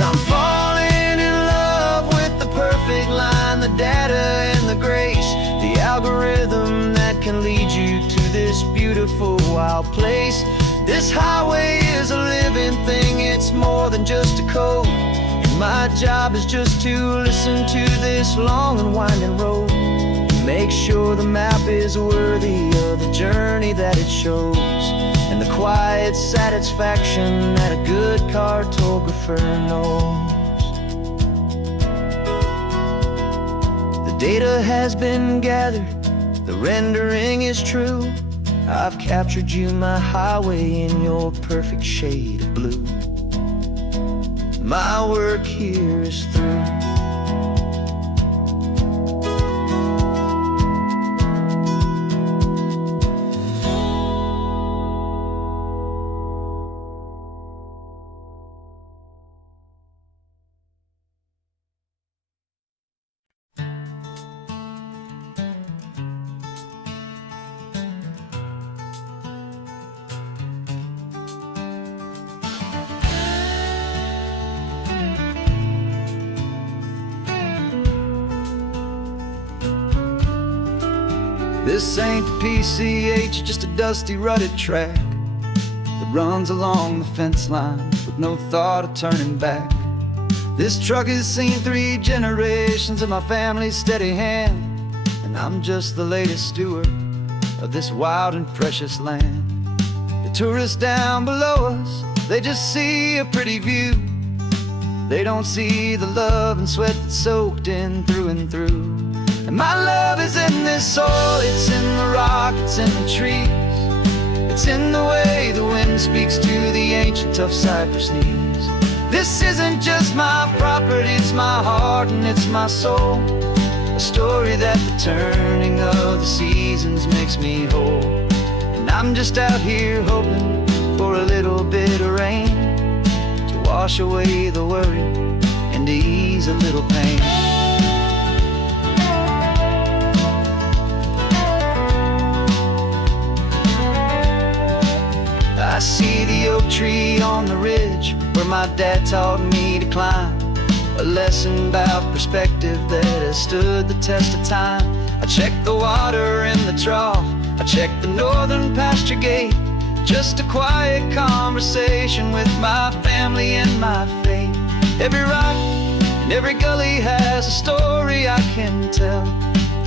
I'm falling in love with the perfect line, the data and the grace, the algorithm that can lead you to this beautiful wild place. This highway is a living thing, it's more than just a code. And My job is just to listen to this long and winding road, make sure the map is worthy of the journey that it shows, and the quiet satisfaction that a good cartographer knows. The data has been gathered, the rendering is true. I've captured you, my highway, in your perfect shade of blue. My work here is through. This ain't the PCH, just a dusty, rutted track that runs along the fence line with no thought of turning back. This truck has seen 3 generations of my family's steady hand, and I'm just the latest steward of this wild and precious land. The tourists down below us, they just see a pretty view. They don't see the love and sweat that's soaked in through and through. And my love is in this soil, it's in the rock, it's in the trees. It's in the way the wind speaks to the ancient tough cypress knees. This isn't just my property, it's my heart and it's my soul. A story that the turning of the seasons makes me whole. And I'm just out here hoping for a little bit of rain to wash away the worry and to ease a little pain. I see the oak tree on the ridge where my dad taught me to climb, a lesson about perspective that has stood the test of time. I check the water in the trough, I check the northern pasture gate, just a quiet conversation with my family and my faith. Every rock and every gully has a story I can tell,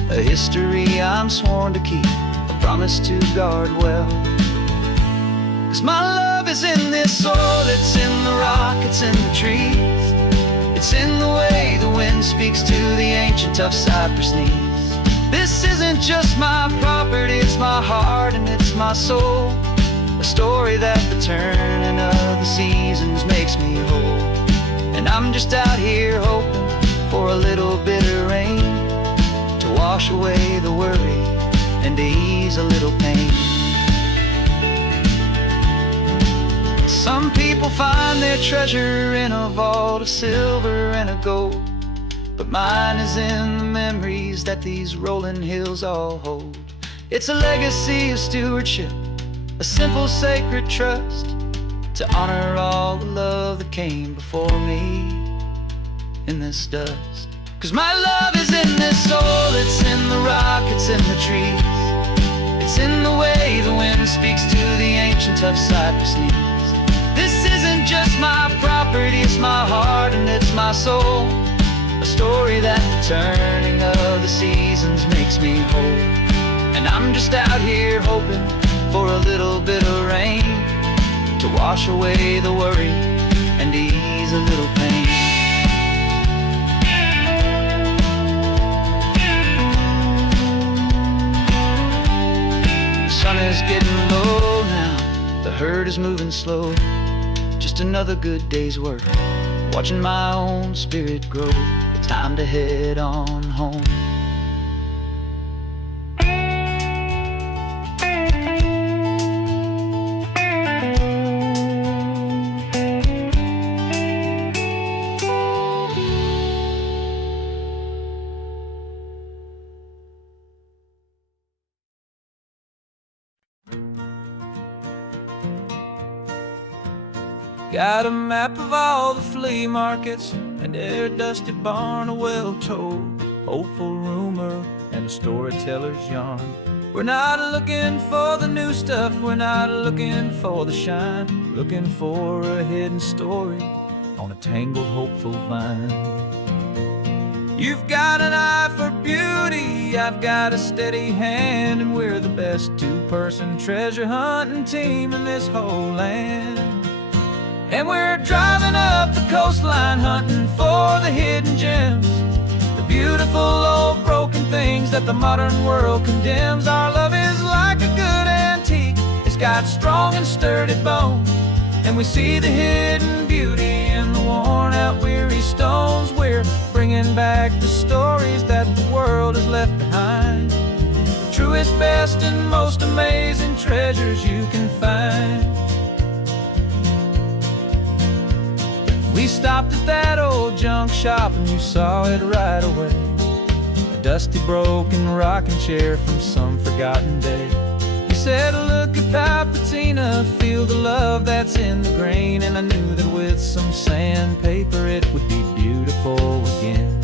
a history I'm sworn to keep, a promise to guard well. 'Cause my love is in this soil, it's in the rock, it's in the trees. It's in the way the wind speaks to the ancient tough cypress knees. This isn't just my property, it's my heart and it's my soul. A story that the turning of the seasons makes me whole. And I'm just out here hoping for a little bit of rain to wash away the worry and to ease a little pain. Some people find their treasure in a vault of silver and of gold, but mine is in the memories that these rolling hills all hold. It's a legacy of stewardship, a simple sacred trust, to honor all the love that came before me in this dust. 'Cause my love is in this soil, it's in the rock, it's in the trees. It's in the way the wind speaks to the ancient tough cypress knees. This isn't just my property, it's my heart and it's my soul. A story that the turning of the seasons makes me whole. And I'm just out here hoping for a little bit of rain to wash away the worry and ease a little pain. The sun is getting low now, the herd is moving slow. Just another good day's work, watching my own spirit grow. It's time to head on home. Got a map of all the flea markets and every dusty barn, a well-told, hopeful rumor and a storyteller's yarn. We're not looking for the new stuff, we're not looking for the shine, looking for a hidden story on a tangled, hopeful vine. You've got an eye for beauty, I've got a steady hand, and we're the best two-person treasure hunting team in this whole land. And we're driving up the coastline hunting for the hidden gems, the beautiful old broken things that the modern world condemns. Our love is like a good antique, it's got strong and sturdy bones, and we see the hidden beauty in the worn out weary stones. We're bringing back the stories that the world has left behind, the truest, best, and most amazing treasures you can find. We stopped at that old junk shop and you saw it right away, a dusty, broken rocking chair from some forgotten day. You said, look at that patina, feel the love that's in the grain, and I knew that with some sandpaper it would be beautiful again.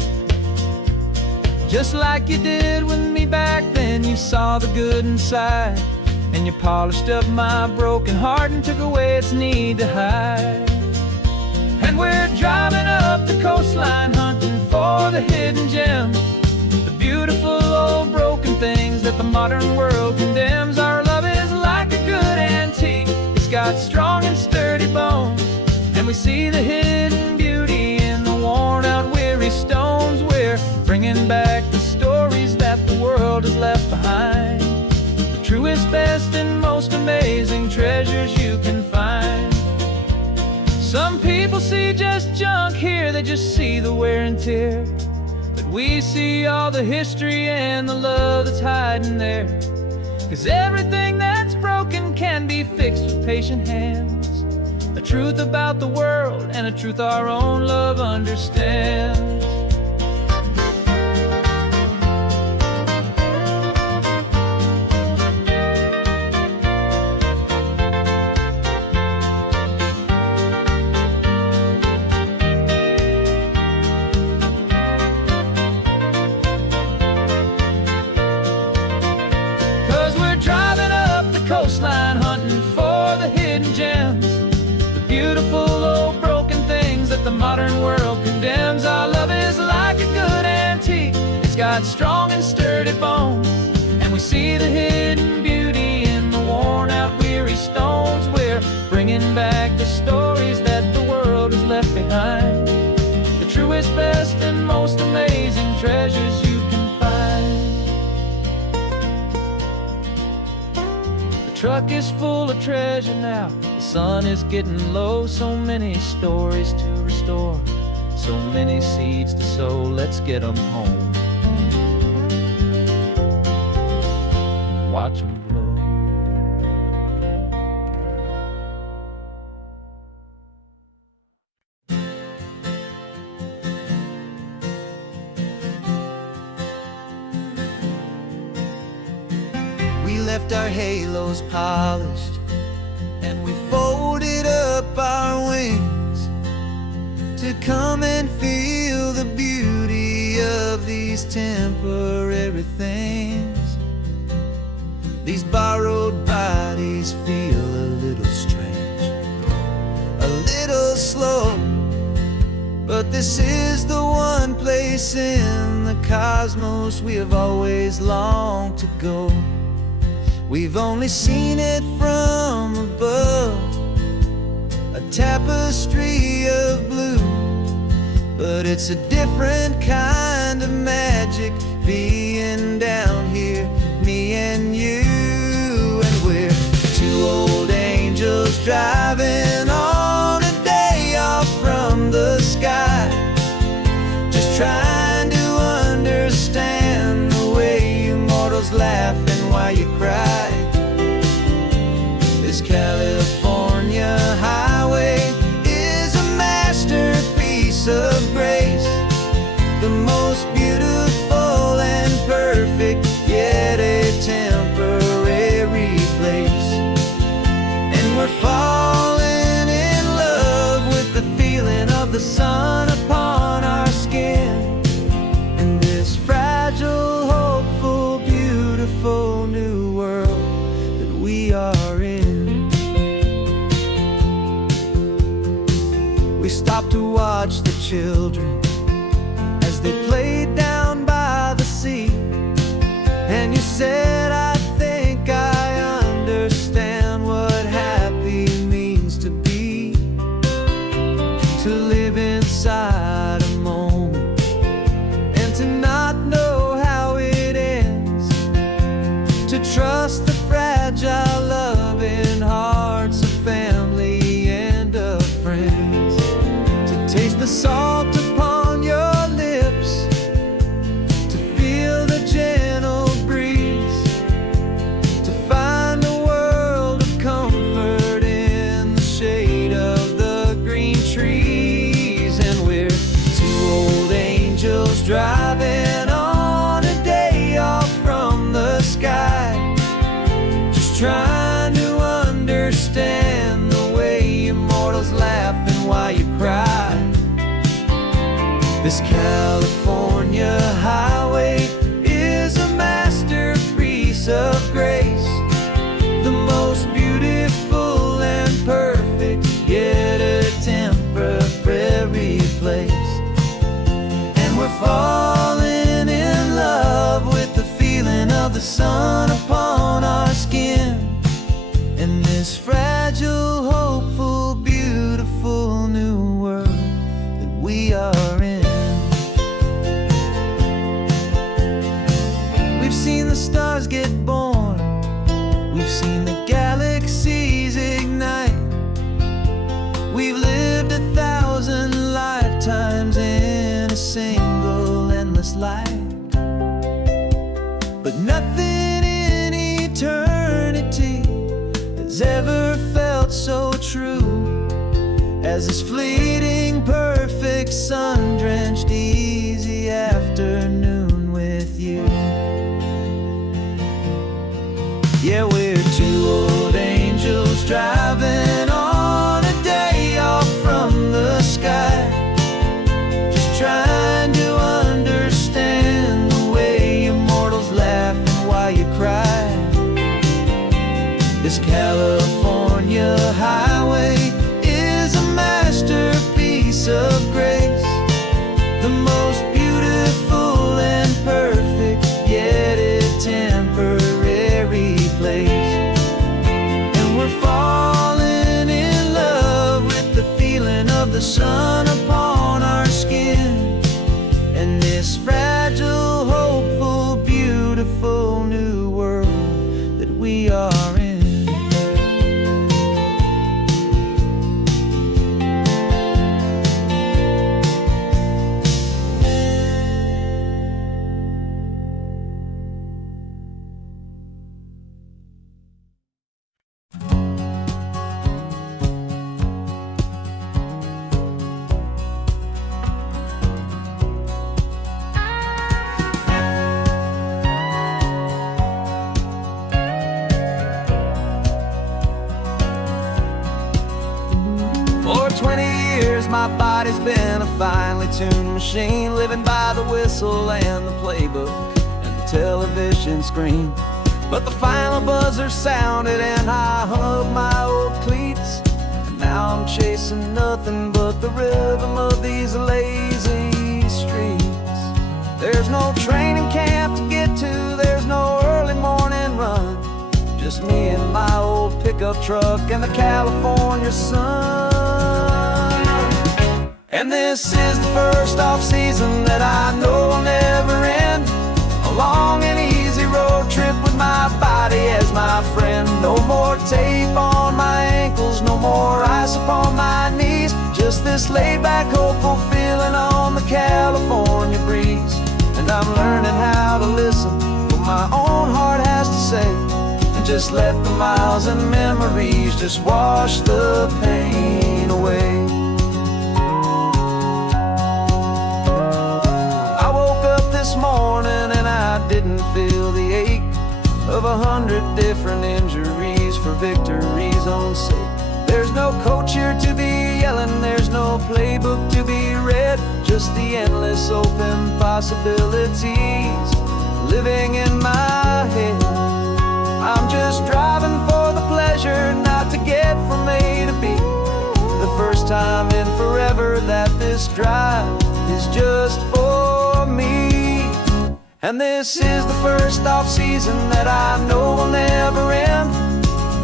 Just like you did with me back then, you saw the good inside, and you polished up my broken heart and took away its need to hide. And we're driving up the coastline hunting for the hidden gems, the beautiful old broken things that the modern world condemns. Our love is like a good antique, it's got strong and sturdy bones, and we see the hidden beauty in the worn out weary stones. We're bringing back the stories that the world has left behind, the truest, best, and most amazing treasures you can find. Some people see just junk here, they just see the wear and tear, but we see all the history and the love that's hiding there. 'Cause everything that's broken can be fixed with patient hands, a truth about the world and a truth our own love understands. Coastline hunting for the hidden gems, the beautiful old broken things that the modern world condemns. Our love is like a good antique, it's got strong and sturdy bones, and we see the hidden beauty in the worn out weary stones. We're bringing back the stories that the world has left behind, the truest, best, and most amazing treasures you can find. The truck is full of treasure now, the sun is getting low. So many stories to restore, so many seeds to sow. Let's get them home, watch them blow. We left our halos polished, and we folded up our wings to come and feel the beauty of these temporary things. These borrowed bodies feel a little strange, a little slow, but this is the one place in the cosmos we have always longed to go. We've only seen it from above, a tapestry of blue, but it's a different kind of magic being down here, me and you. And we're two old angels driving on a day off from the sky, just trying to understand the way you mortals laugh and why you cry. This California highway is a masterpiece of grace, the most beautiful and perfect, yet a temporary place. And we're falling in love with the feeling of the sun upon our skin, in this fragile, hopeful, beautiful new world that we are in. We stopped to to watch the children as they played down by the sea. And you said, I think I understand what happy means to be, to live inside a moment and to not know how it ends, to trust the fragile loving hearts of family and of friends, to taste the salt upon your lips, to feel the gentle breeze, to find a world of comfort in the shade of the green trees. And we're two old angels driving on a day off from the sky, just trying to understand the way immortals laugh and why you cry. This California highway is a masterpiece of grace, the most beautiful and perfect, yet a temporary place. And we're falling in love with the feeling of the sun upon our skin, in this fragile, hopeful, beautiful new world that we are in. We've seen the stars get born, we've seen the galaxies ignite, we've lived 1,000 lifetimes in a single endless life. But nothing in eternity has ever felt so true as this fleeting, perfect, sun-drenched, easy afternoon with you. Yeah, we're two old angels driving on a day off from the sky, just trying to understand the way immortals laugh and why you cry. This California highway is a masterpiece of grace, the most beautiful and perfect, yet a temporary place. And we're falling in love with the feeling of the sun upon our skin, and this fragile, hopeful, beautiful new world that we are in. For 20 years my body's been a finely tuned machine, living by the whistle and the playbook and the television screen. But the final buzzer sounded and I hung up my old cleats, and now I'm chasing nothing but the rhythm of these lazy streets. There's no training camp to get to, there's no early morning run, just me and my old pickup truck and the California sun. And this is the first off-season that I know will never end, a long and easy road trip with my body as my friend. No more tape on my ankles, no more ice upon my knees, just this laid-back, hopeful feeling on the California breeze. And I'm learning how to listen what my own heart has to say, and just let the miles and memories just wash the pain away. I woke up this morning and I didn't feel the ache of 100 different injuries for victory's own sake. There's no coach here to be yelling, there's no playbook to be read, just the endless open possibilities living in my head. I'm just driving for the pleasure, not to get from A to B. The first time in forever that this drive is just for me. And this is the first off-season that I know will never end.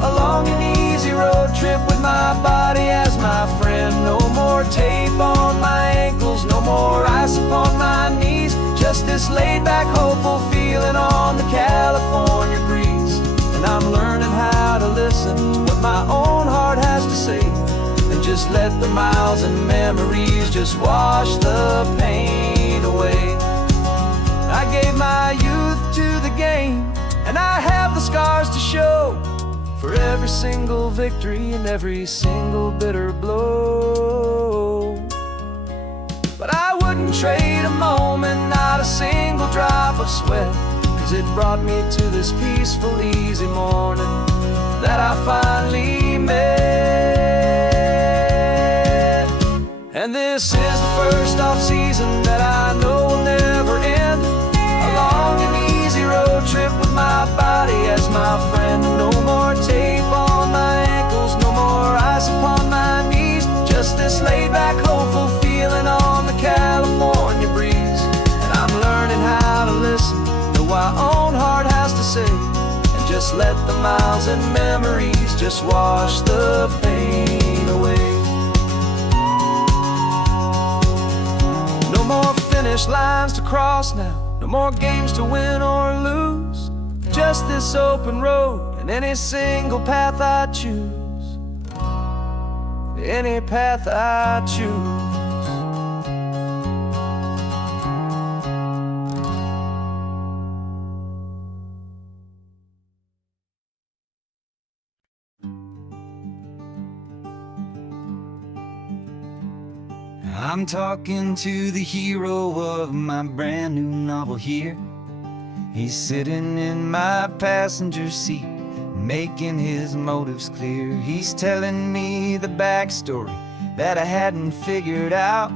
A long and easy road trip with my body as my friend. No more tape on my ankles, no more ice upon my knees. Just this laid-back, hopeful feeling on the California breeze. And I'm learning how to listen to what my own heart has to say, and just let the miles and memories just wash the pain away. I gave my youth to the game, and I have the scars to show for every single victory and every single bitter blow. But I wouldn't trade a moment, not a single drop of sweat, 'cause it brought me to this peaceful, easy morning that I finally met. And this is the first off-season that I know will never end. A long and easy road trip with my body as my friend. No more tape on my ankles, no more ice upon my knees. Just this laid-back, hopeful feeling on the California breeze. And I'm learning how to listen to what my own heart has to say, and just let the miles and memories just wash the pain away. No more finish lines to cross now, no more games to win or lose. Just this open road and any single path I choose. Any path I choose. I'm talking to the hero of my brand new novel here. He's sitting in my passenger seat, making his motives clear. He's telling me the backstory that I hadn't figured out.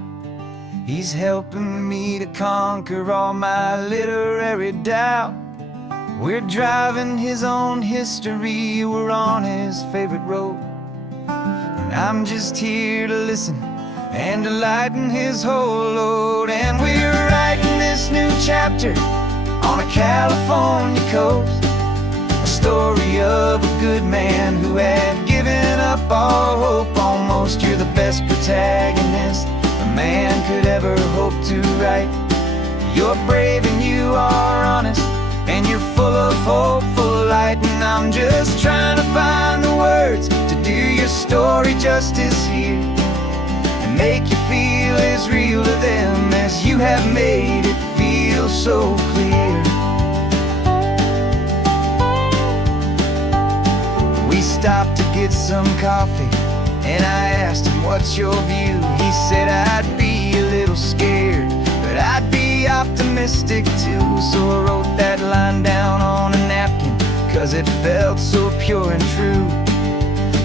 He's helping me to conquer all my literary doubt. We're driving his own history, we're on his favorite road, and I'm just here to listen and to lighten his whole load. And we're writing this new chapter on a California coast, a story of a good man who had given up all hope almost. You're the best protagonist a man could ever hope to write. You're brave and you are honest, and you're full of hopeful light. And I'm just trying to find the words to do your story justice here, and make you feel as real to them as you have made it feel so clear. We stopped to get some coffee, and I asked him, what's your view? He said, I'd be a little scared, but I'd be optimistic too. So I wrote that line down on a napkin, 'cause it felt so pure and true.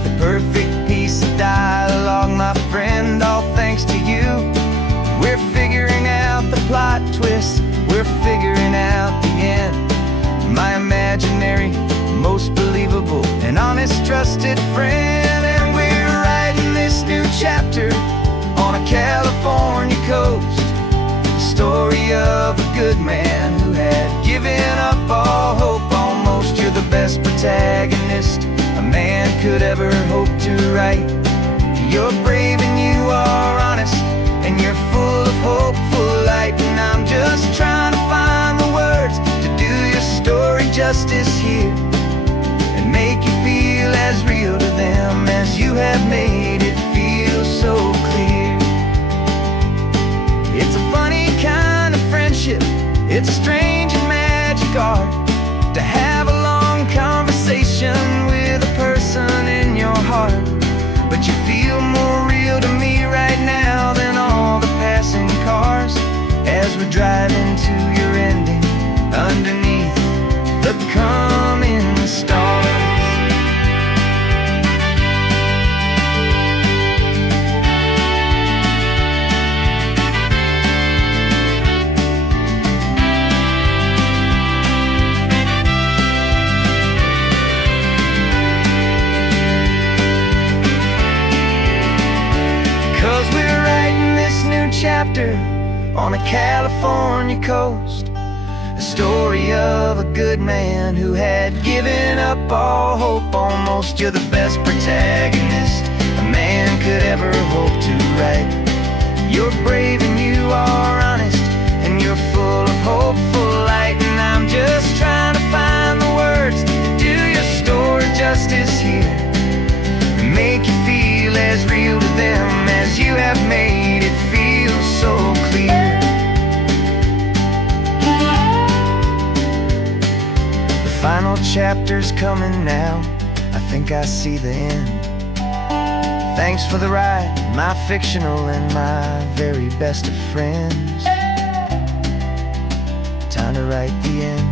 The perfect piece of dialogue, my friend, all thanks to you. We're figuring out the plot twist, we're figuring out the end. My imaginary, most believable and honest trusted friend. And we're writing this new chapter on a California coast, the story of a good man who had given up all hope almost. You're the best protagonist a man could ever hope to write. You're brave and you are honest, and you're full of hopeful light. And I'm just trying to find the words to do your story justice here, and make you feel as real to them as you have made it feel so clear. It's a funny kind of friendship, it's strange and magic art to have a long conversation with a person in your heart. But you feel more real to me right now than all the passing cars, as we're driving to your ending underneath the coming stars. chapter on a California coast. A story of a good man who had given up all hope almost. You're the best protagonist a man could ever hope to write. You're brave and you are honest, and you're full of hopeful light. And I'm just trying to find the words to do your story justice here, and make you feel as real to them as you have made it feel so clear. The final chapter's coming now, I think I see the end. Thanks for the ride, my fictional and my very best of friends. Time to write the end.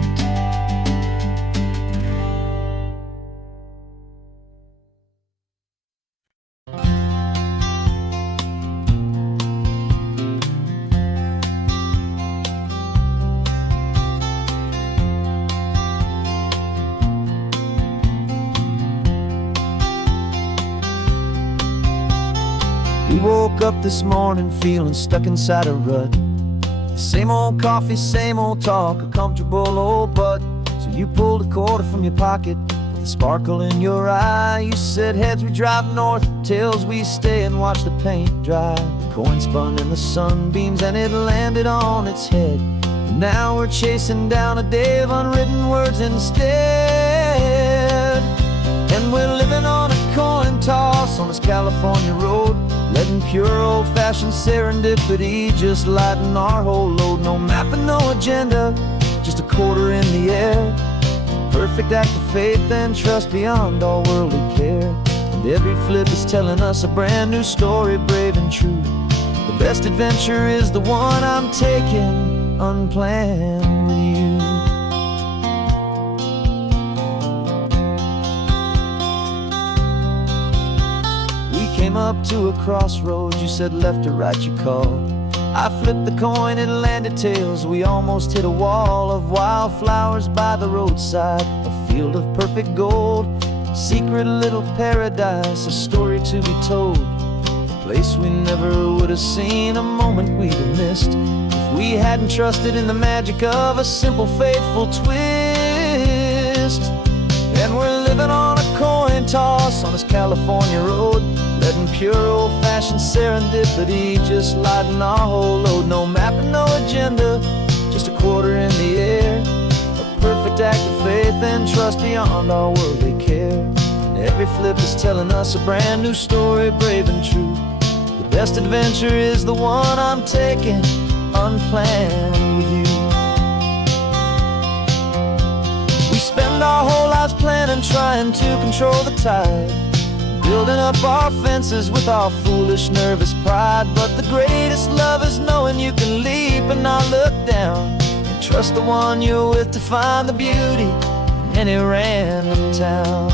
We woke up this morning feeling stuck inside a rut. Same old coffee, same old talk, a comfortable old butt. So you pulled a quarter from your pocket with a sparkle in your eye. You said heads we drive north, tails we stay and watch the paint dry. The coin spun in the sunbeams and it landed on its head. And now we're chasing down a day of unwritten words instead. And we're living on a coin toss on this California road, letting pure old-fashioned serendipity just lighten our whole load. No map and no agenda, just a quarter in the air. Perfect act of faith and trust beyond all worldly care. And every flip is telling us a brand new story, brave and true. The best adventure is the one I'm taking unplanned with you. Came up to a crossroads, you said left or right you called. I flipped the coin, it landed tails. We almost hit a wall of wildflowers by the roadside, a field of perfect gold, secret little paradise, a story to be told. A place we never would have seen, a moment we'd have missed if we hadn't trusted in the magic of a simple faithful twist. And we're living on a coin toss on this California road, letting pure old-fashioned serendipity just lighten our whole load. No map and no agenda, just a quarter in the air. A perfect act of faith and trust beyond all worldly care. And every flip is telling us a brand new story, brave and true. The best adventure is the one I'm taking unplanned with you. We spend our whole lives planning, trying to control the tide, building up our fences with our foolish, nervous pride. But the greatest love is knowing you can leap and not look down, and trust the one you're with to find the beauty in any random town.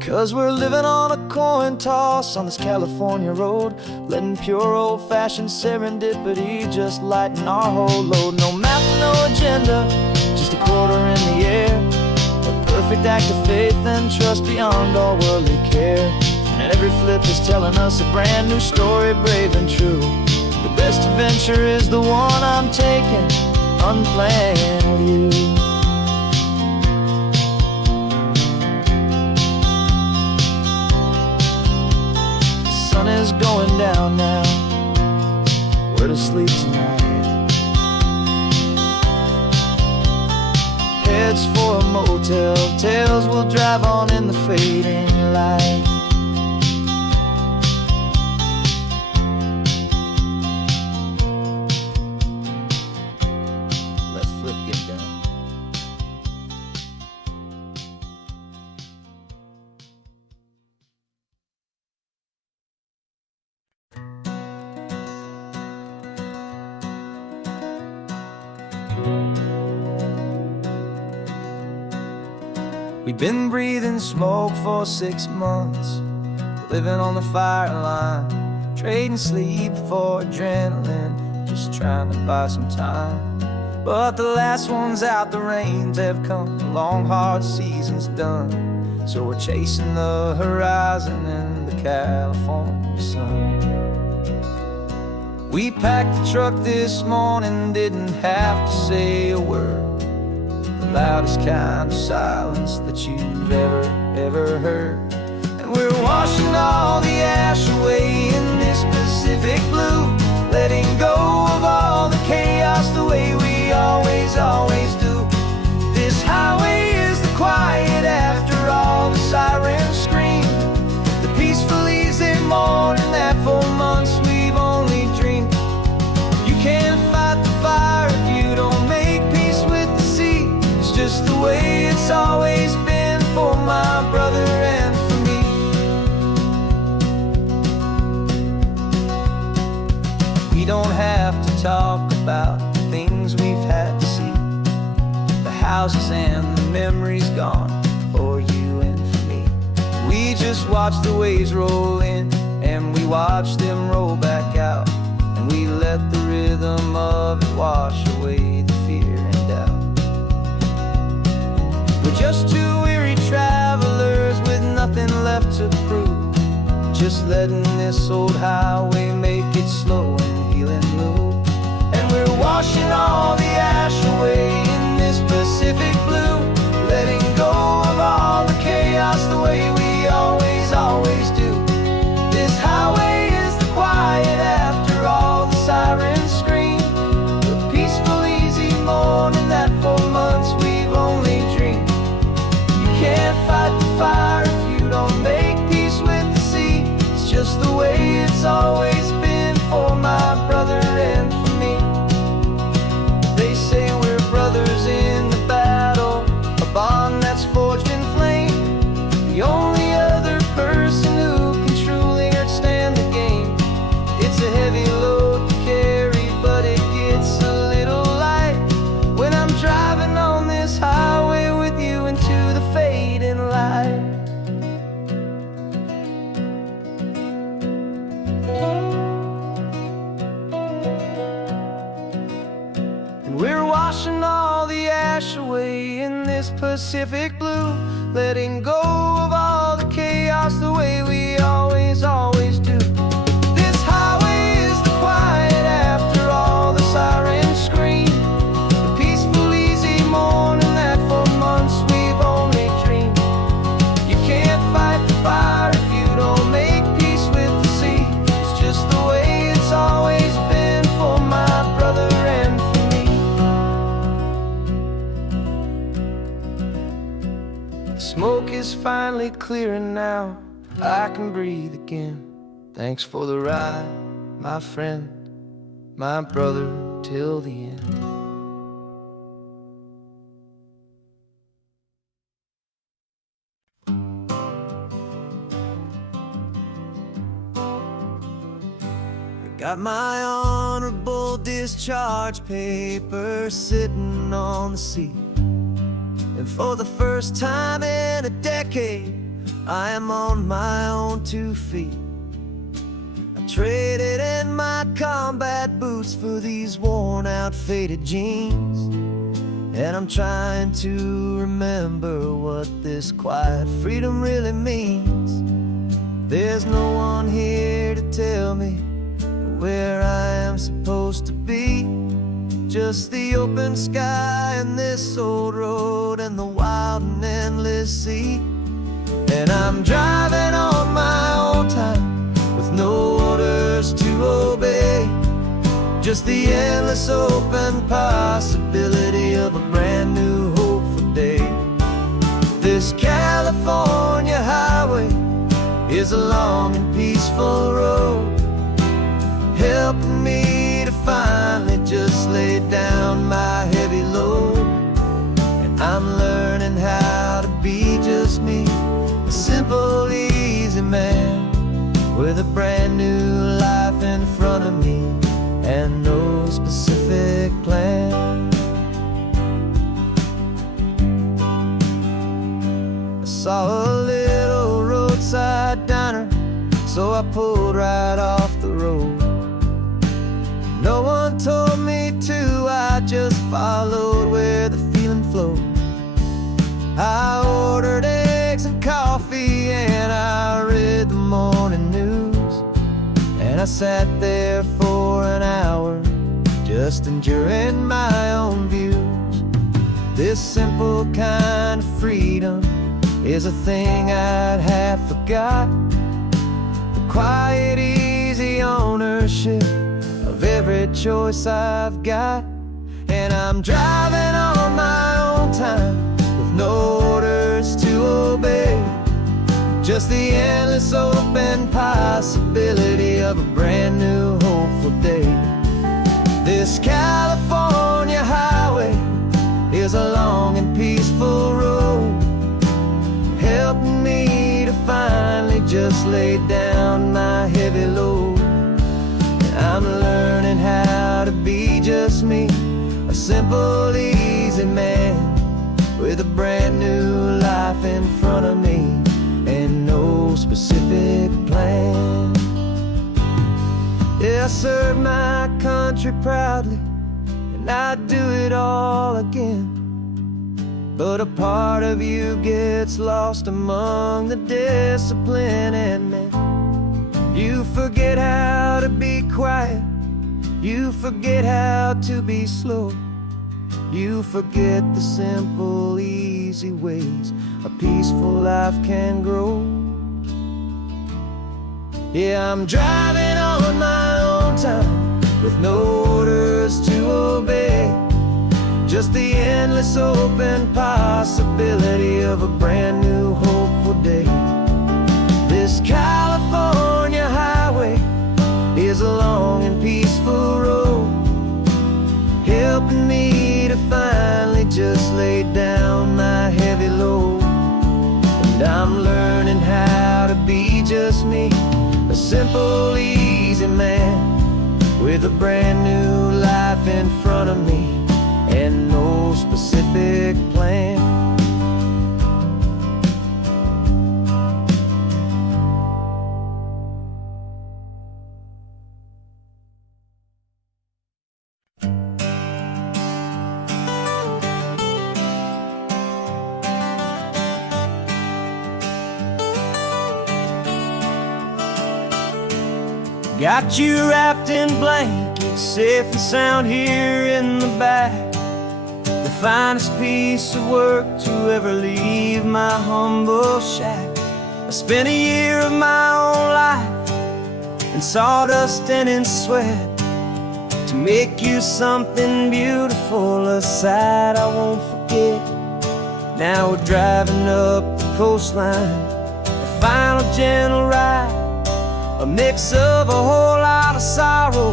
Cause we're living on a coin toss on this California road, letting pure old-fashioned serendipity just lighten our whole load. No map, no agenda, just a quarter in the air. A perfect act of faith and trust beyond all worldly care. And every flip is telling us a brand new story, brave and true. The best adventure is the one I'm taking unplanned with you. Sun is going down now, we're to sleep tonight. Heads for a motel, tails will drive on in the fading light. Let's flip get down. We've been breathing smoke for 6 months, living on the fire line, trading sleep for adrenaline, just trying to buy some time. But the last one's out, the rains have come, the long hard season's done. So we're chasing the horizon in the California sun. We packed the truck this morning, didn't have to say a word. The loudest kind of silence that you've ever heard. And we're washing all the ash away in this Pacific blue, letting go of all the chaos the way we always do. This highway is the quiet after all the sirens scream, the peaceful easy morning that for months we've only dreamed. You can't fight the fire if you don't make peace with the sea. It's just the way it's always been for my brother and for me. We don't have to talk about the things we've had to see, the houses and the memories gone for you and for me. We just watch the waves roll in and we watch them roll back out, and we let the rhythm of it wash away the fear and doubt. We're just two weary travelers with nothing left to prove, just letting this old highway make it slow and healing move. And we're washing all the ash away in this Pacific blue, letting go of all the chaos the way we always do. This highway is the quiet after all the sirens scream, the peaceful easy morning that for months we've only dreamed. You can't fight the fire if you don't make peace with the sea. It's just the way it's always been for my brother and for me. They say we're brothers in the battle, a bond that's forged in flame. The only other person who can truly understand the game. It's a heavy load to carry, but it gets a little light when I'm driving on this highway with you into the fading light. And we're washing all the ash away in this Pacific blue, letting go of all the chaos the way we always do. This highway is the quiet after all the sirens scream, the peaceful easy morning that for months we've only dreamed. You can't fight the fire if you don't make peace with the sea. It's just the way it's always been for my brother and for me. The smoke is finally clearing now, I can breathe again. Thanks for the ride, my friend, my brother, till the end. I got my honorable discharge paper sitting on the seat, and for the first time in a decade I am on my own 2 feet. I traded in my combat boots for these worn out faded jeans, and I'm trying to remember what this quiet freedom really means. There's no one here to tell me where I am supposed to be, just the open sky and this old road and the wild and endless sea. And I'm driving on my own time with no orders to obey, just the endless open possibility of a brand new hopeful day. This California highway is a long and peaceful road, helping me to finally just lay down my heavy load. And I'm learning how to be just me, a simple, easy man with a brand new life in front of me and no specific plan. I saw a little roadside diner, so I pulled right off the road road. No one told me to, I just followed where the feeling flowed. I ordered eggs and coffee and I read the morning news. And I sat there for an hour, just enduring my own views. This simple kind of freedom is a thing I'd have forgot. The quiet, easy ownership of every choice I've got. And I'm driving on my own time with no orders to obey, just the endless open possibility of a brand new hopeful day. This California highway is a long and peaceful road, helping me to finally just lay down my heavy load. And I'm learning how to be just me, a simple, easy man with a brand new life in front of me and no specific plan. Yeah, I serve my country proudly and I'd do it all again. But a part of you gets lost among the discipline, and man, you forget how to be quiet, you forget how to be slow, you forget the simple, easy ways a peaceful life can grow. Yeah, I'm driving on my own time with no orders to obey, just the endless open possibility of a brand new hopeful day. This California highway is a long and peaceful road, helping me to finally just lay down my heavy load. And I'm learning how to be just me, a simple, easy man with a brand new life in front of me and no specific plan. Got you wrapped in blankets, safe and sound here in the back. The finest piece of work to ever leave my humble shack. I spent a year of my own life in sawdust and in sweat to make you something beautiful, a sight I won't forget. Now we're driving up the coastline, a final gentle ride, a mix of a whole lot of sorrow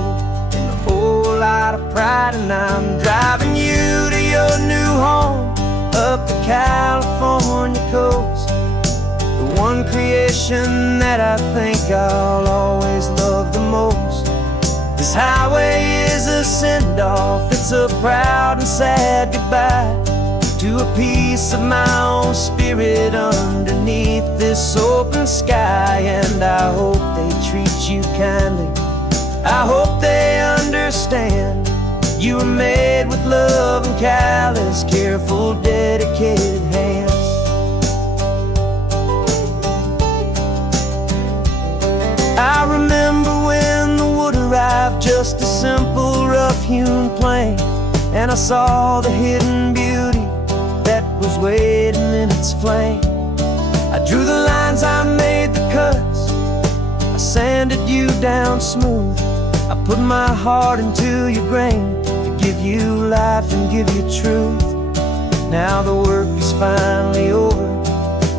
and a whole lot of pride. And I'm driving you to your new home up the California coast, the one creation that I think I'll always love the most. This highway is a send-off, it's a proud and sad goodbye to a piece of my own spirit underneath this open sky. And I hope they treat you kindly, I hope they understand you were made with love and callous, careful, dedicated hands. I remember when the wood arrived, just a simple rough-hewn plank, and I saw the hidden beauty that was waiting in its flame. I drew the lines, I made the cuts, I sanded you down smooth. I put my heart into your grain to give you life and give you truth. Now the work is finally over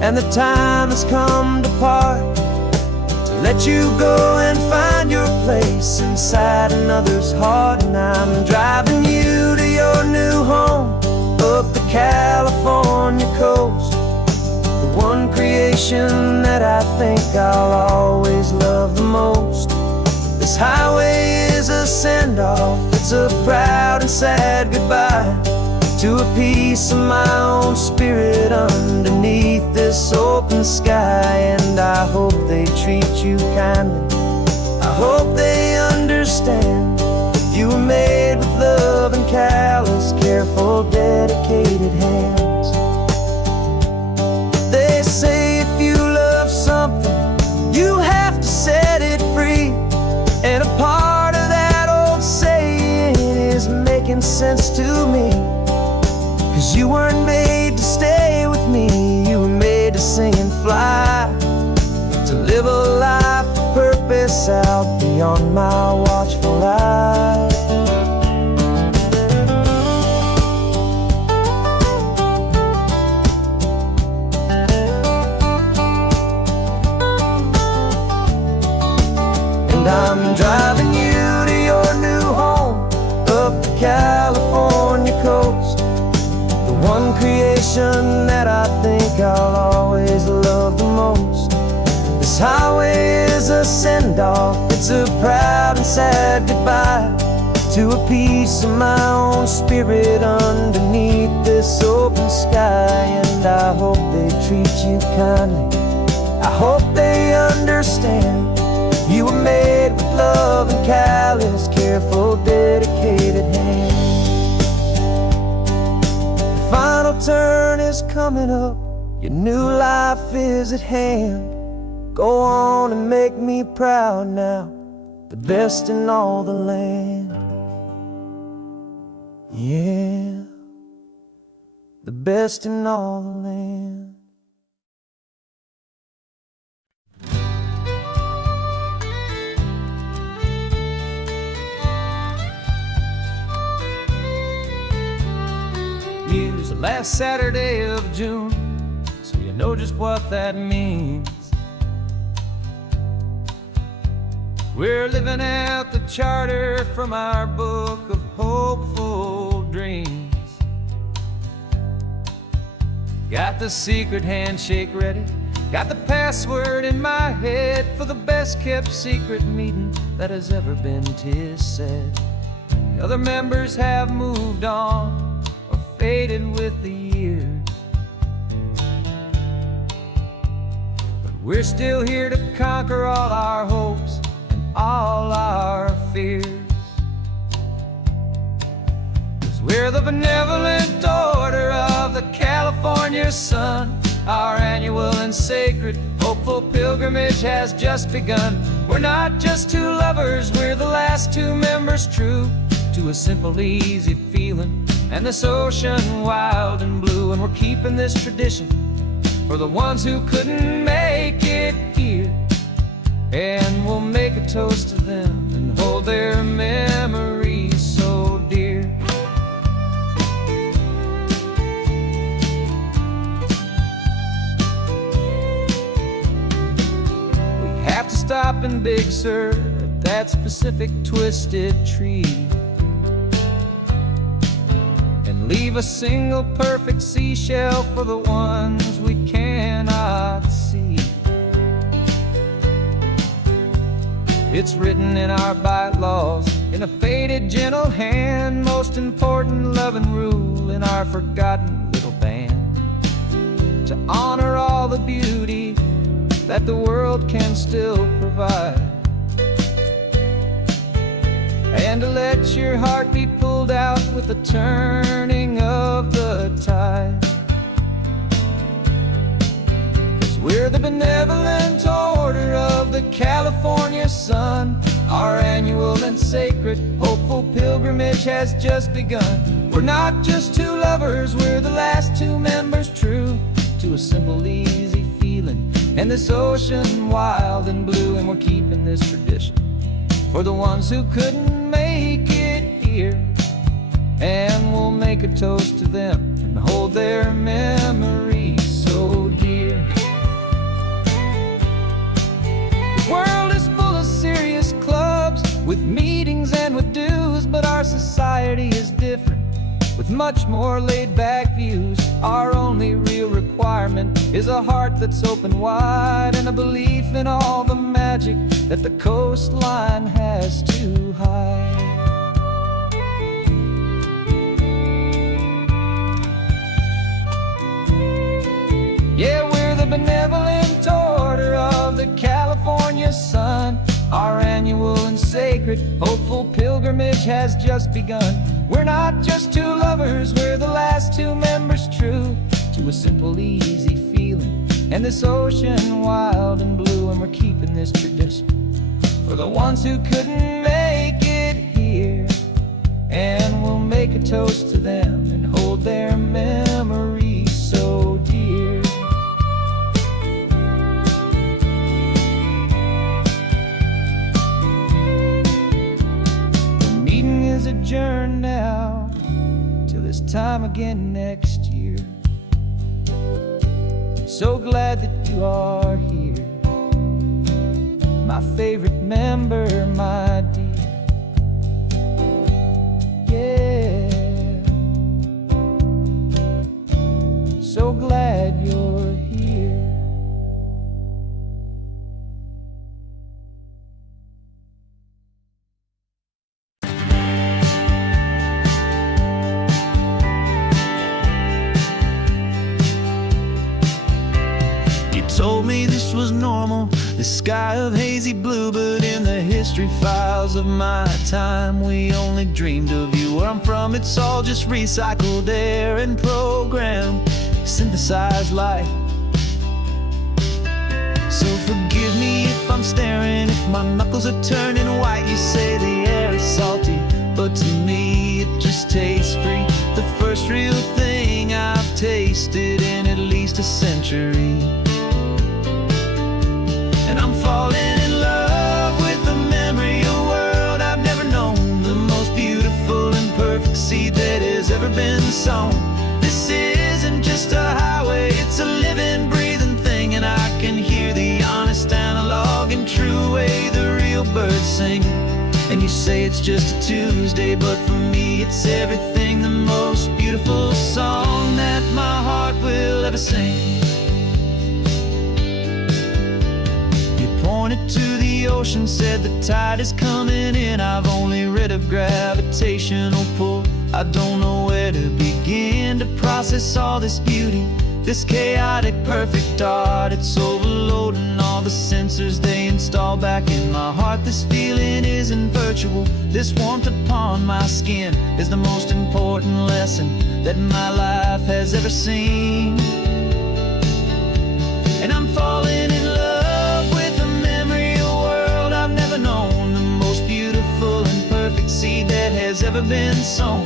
and the time has come to part, to let you go and find your place inside another's heart. And I'm driving you to your new home up the California coast, the one creation that I think I'll always love the most. This highway is a send-off, it's a proud and sad goodbye to a piece of my own spirit underneath this open sky. And I hope they treat you kindly, I hope they understand you were made with love and callous, careful, dedicated hands. They say if you love something, you have to set it free. And a part of that old saying is making sense to me. 'Cause you weren't made to stay with me, you were made to sing and fly, to live a life of purpose out beyond my watchful eye. And I'm driving you to your new home up the California coast, the one creation that I think I'll always love the most. This highway is a send-off, it's a proud and sad goodbye to a piece of my own spirit underneath this open sky. And I hope they treat you kindly, I hope they understand you were made with love and callous, careful, dedicated hands. The final turn is coming up, your new life is at hand. Go on and make me proud now, the best in all the land. Yeah, the best in all the land. Here's the last Saturday of June, so you know just what that means. We're living out the charter from our book of hopeful dreams. Got the secret handshake ready, got the password in my head for the best kept secret meeting that has ever been, 'tis said. The other members have moved on or faded with the years, but we're still here to conquer all our hopes, all our fears. 'Cause we're the benevolent order of the California sun. Our annual and sacred hopeful pilgrimage has just begun. We're not just two lovers, we're the last two members true to a simple, easy feeling and this ocean wild and blue. And we're keeping this tradition for the ones who couldn't make it here. And we'll make a toast to them and hold their memories so dear. We have to stop in Big Sur at that specific twisted tree and leave a single perfect seashell for the ones we cannot see. It's written in our bylaws, in a faded, gentle hand, most important loving rule in our forgotten little band, to honor all the beauty that the world can still provide, and to let your heart be pulled out with the turning of the tide. 'Cause we're the benevolent order of the California sun. Our annual and sacred hopeful pilgrimage has just begun. We're not just two lovers, we're the last two members true to a simple, easy feeling and this ocean wild and blue. And we're keeping this tradition for the ones who couldn't make it here. And we'll make a toast to them and hold their memories so dear. The world is full of serious clubs with meetings and with dues, but our society is different with much more laid-back views. Our only real requirement is a heart that's open wide and a belief in all the magic that the coastline has to hide. Yeah, we're the benevolent order of the California sun. Our annual and sacred, hopeful pilgrimage has just begun. We're not just two lovers, we're the last two members true to a simple, easy feeling. And this ocean wild and blue, and we're keeping this tradition for the ones who couldn't make it here. And we'll make a toast to them and hold their memories so dear. The meeting is adjourned now till this time again next year. So glad that you are here, my favorite member, my dear. Yeah, so glad you're here. You told me this was normal, the sky of hazy blue, but in the history files of my time, we only dreamed of you. Where I'm from, it's all just recycled air and programmed, synthesized light. So forgive me if I'm staring, if my knuckles are turning white. You say the air is salty, but to me it just tastes free. The first real thing I've tasted in at least a century. And I'm falling in love with the memory of a world I've never known, the most beautiful and perfect seed that has ever been sown. This isn't just a highway, it's a living, breathing thing, and I can hear the honest, analog, and true way the real birds sing. And you say it's just a Tuesday, but for me it's everything, the most beautiful song that my heart will ever sing. Pointed to the ocean, said the tide is coming in. I've only read of gravitational pull. I don't know where to begin to process all this beauty, this chaotic, perfect art. It's overloading all the sensors they install back in my heart. This feeling isn't virtual. This warmth upon my skin is the most important lesson that my life has ever seen. And I'm falling in love with a memory of a world I've never known, the most beautiful and perfect seed that has ever been sown.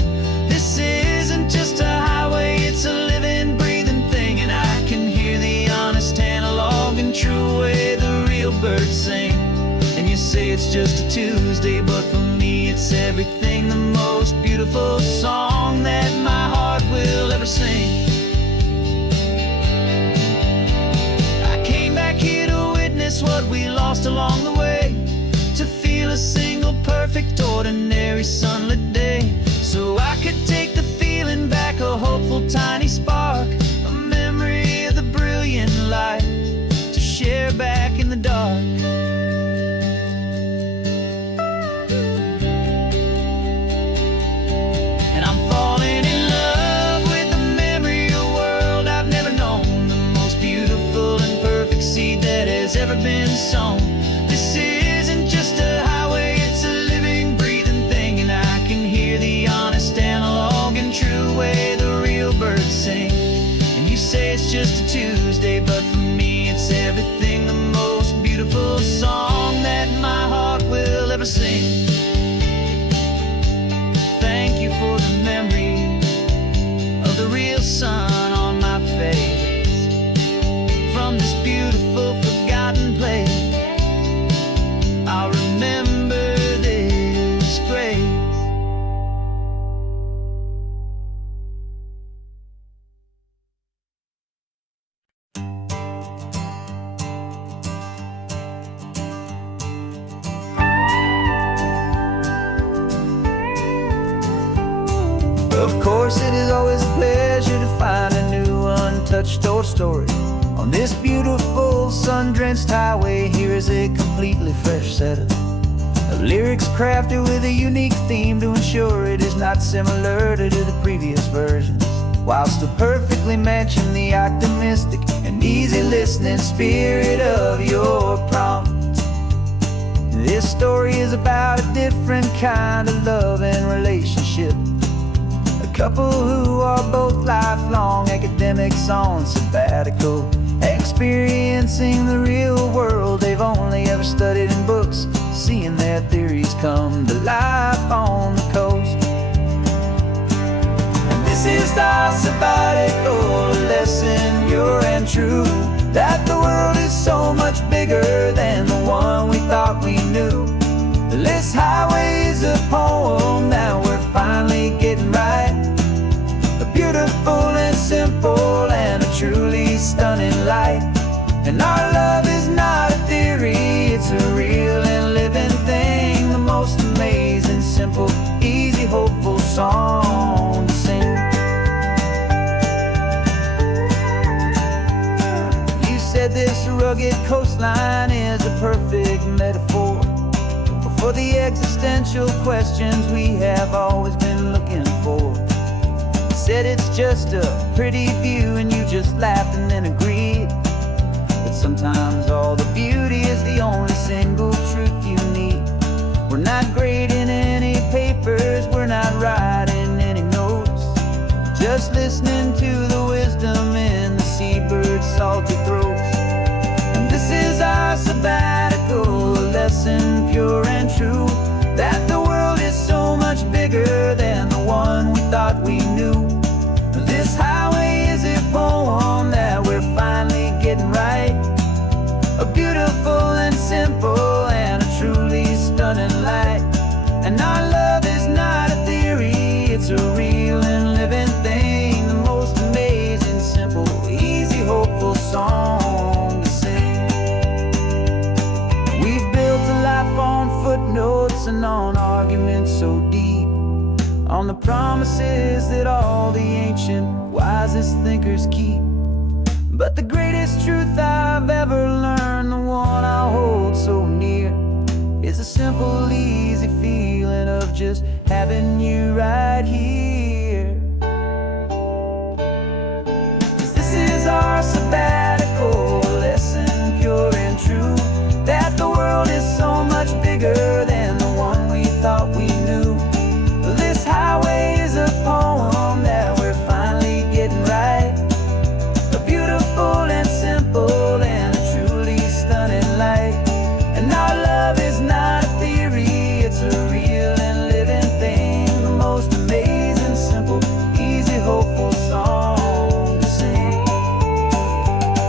This isn't just a highway, it's a living, breathing thing, and I can hear the honest, analog, and true way the real birds sing. And you say it's just a Tuesday, but for me it's everything, the most beautiful song that my heart will ever sing. What we lost along the way, to feel a single perfect ordinary sunlit day, so I could take the feeling back, a hopeful tiny spark, a memory of the brilliant light to share back in the dark. And I'm falling in love with the memory of a world I've never known, the most beautiful and perfect seed that has ever been sown. This isn't just a highway, it's a living, breathing thing, and I can hear the honest, analog, and true way the real birds sing. And you say it's just a Tuesday, but for me it's everything, the most beautiful song that my heart will ever sing. Thank you for the memory of the real sun on my face, from this beautiful forgotten place. I'll remember this grace. Of course, it is always a pleasure to find a new untouched old story. On this beautiful sun-drenched highway, here is a completely fresh set of lyrics crafted with a unique theme to ensure it is not similar to the previous versions, while still perfectly matching the optimistic and easy listening spirit of your prompt. This story is about a different kind of love and relationship. A couple who are both lifelong academics on sabbatical, experiencing the real world they've only ever studied in books, seeing their theories come to life on the coast. And this is our sabbatical lesson, pure and true, that the world is so much bigger than the one we thought we knew. This highway is a poem that we're finally getting right. A beautiful and simple and a truly stunning light. And our love is not a theory, it's a real and living thing. The most amazing, simple, easy, hopeful song to sing. You said this rugged coastline is a perfect metaphor for the existential questions we have always been looking for. Said it's just a pretty view and you just laughed and then agreed. But sometimes all the beauty is the only single truth you need. We're not grading any papers, we're not writing any notes, just listening to the wisdom in the seabird's salty throats. And this is our sabbatical lesson, pure and true, that the world is so much bigger than the one we thought we knew. This highway is a poem that we're finally getting right. A beautiful and simple and a truly stunning light. And our love is not a theory, it's a real and living thing. The most amazing, simple, easy, hopeful song to sing. We've built a life on footnotes and on arguments so deep, on the promises that all the ancient, wisest thinkers keep. But the greatest truth I've ever learned, the one I hold so near, is a simple, easy feeling of just having you right here. 'Cause this is our sabbatical lesson, pure and true, that the world is so much bigger than the one we thought we knew. This highway is a poem that we're finally getting right. A beautiful and simple and a truly stunning light. And our love is not a theory, it's a real and living thing. The most amazing, simple, easy, hopeful song to sing.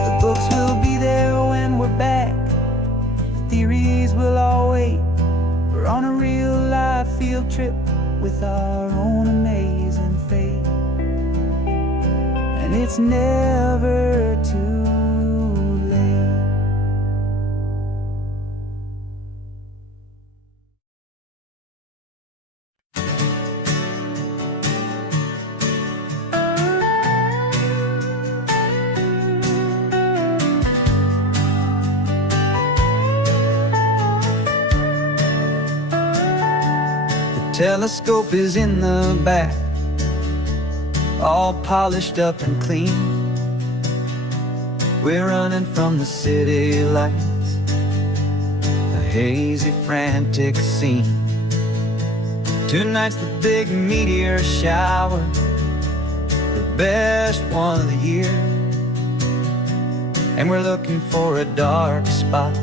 The books will be there when we're back, the theories will all wait. We're on a real life field trip with our own amazing fate. And it's never too late. The telescope is in the back, all polished up and clean. We're running from the city lights, a hazy, frantic scene. Tonight's the big meteor shower, the best one of the year. And we're looking for a dark spot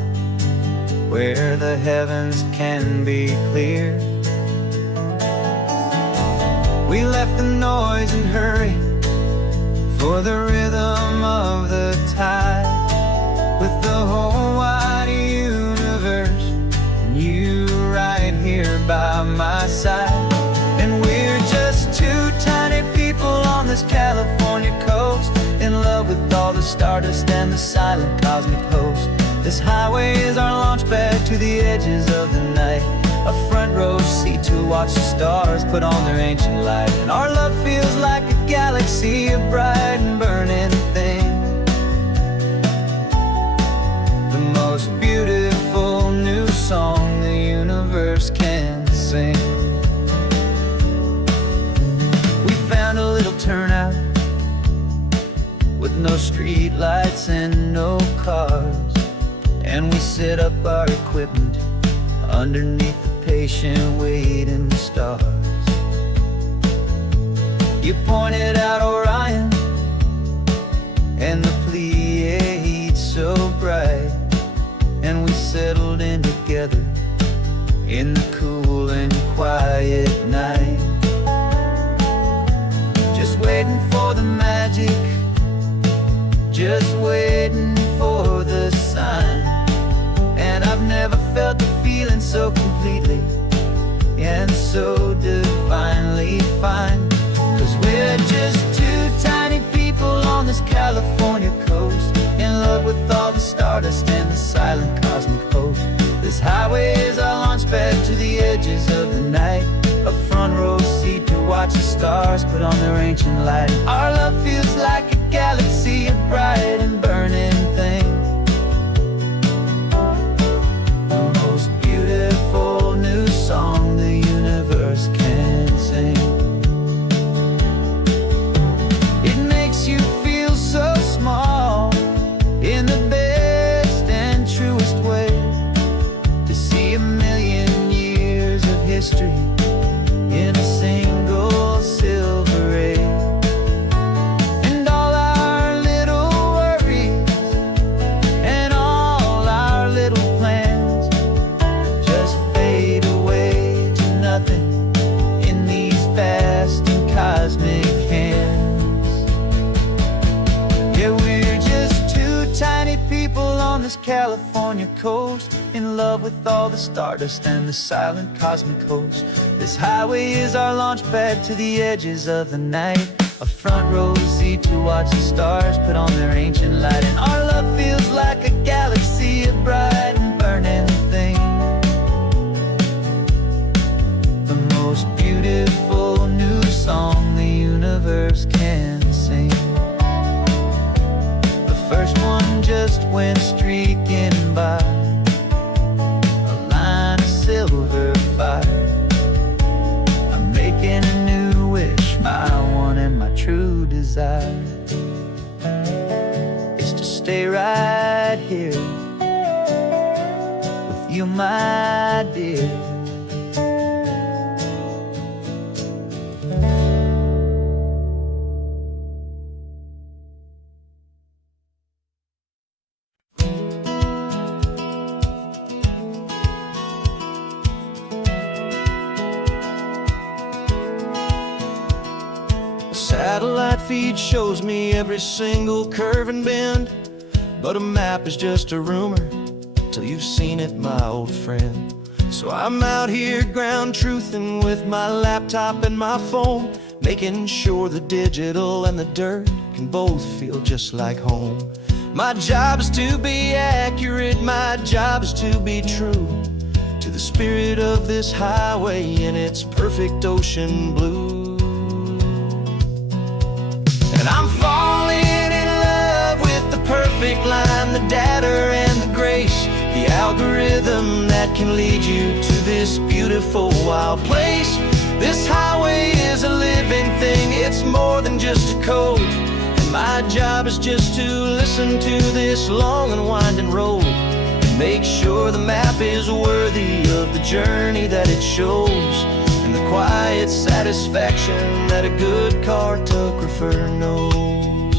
where the heavens can be clear. We left the noise and hurry for the rhythm of the tide, with the whole wide universe and you right here by my side. And we're just two tiny people on this California coast, in love with all the stardust and the silent cosmic host. This highway is our launch pad to the edges of the night, a front row seat to watch the stars put on their ancient light. And our love feels like a galaxy of bright and burning things, the most beautiful new song the universe can sing. We found a little turnout with no street lights and no cars, and we set up our equipment underneath the patient waiting stars. You pointed out Orion and the Pleiades so bright, and we settled in together in the cool and quiet night, just waiting for the magic, just waiting for the sign. And I've never felt the feeling so completely and so divinely fine. 'Cause we're just two tiny people on this California coast, in love with all the stardust and the silent cosmic host. This highway is our launch pad to the edges of the night, a front row seat to watch the stars put on their ancient light. Our love feels like a galaxy, a bright and burning thing, the most beautiful new song the universe can sing. It makes you feel so small in the best and truest way, to see a million years of history in a single silver ray. And all our little worries and all our little plans just fade away to nothing in these vast and cosmic hands. Yeah, we're just two tiny people on this California coast, in love with all the stardust and the silent cosmic host. This highway is our launch pad to the edges of the night, a front row seat to watch the stars put on their ancient light. And our love feels like a galaxy, a bright and burning thing, the most beautiful new song the universe can sing. The first one just went streaking by, a line of silver fire. I'm making a new wish, my one and my true desire is to stay right here with you, my dear. Satellite feed shows me every single curve and bend, but a map is just a rumor till you've seen it, my old friend. So I'm out here ground truthing with my laptop and my phone, making sure the digital and the dirt can both feel just like home. My job is to be accurate, my job is to be true to the spirit of this highway in its perfect ocean blue. And I'm falling in love with the perfect line, the data and the grace, the algorithm that can lead you to this beautiful wild place. This highway is a living thing, it's more than just a code. And my job is just to listen to this long and winding road and make sure the map is worthy of the journey that it shows, and the quiet satisfaction that a good cartographer knows.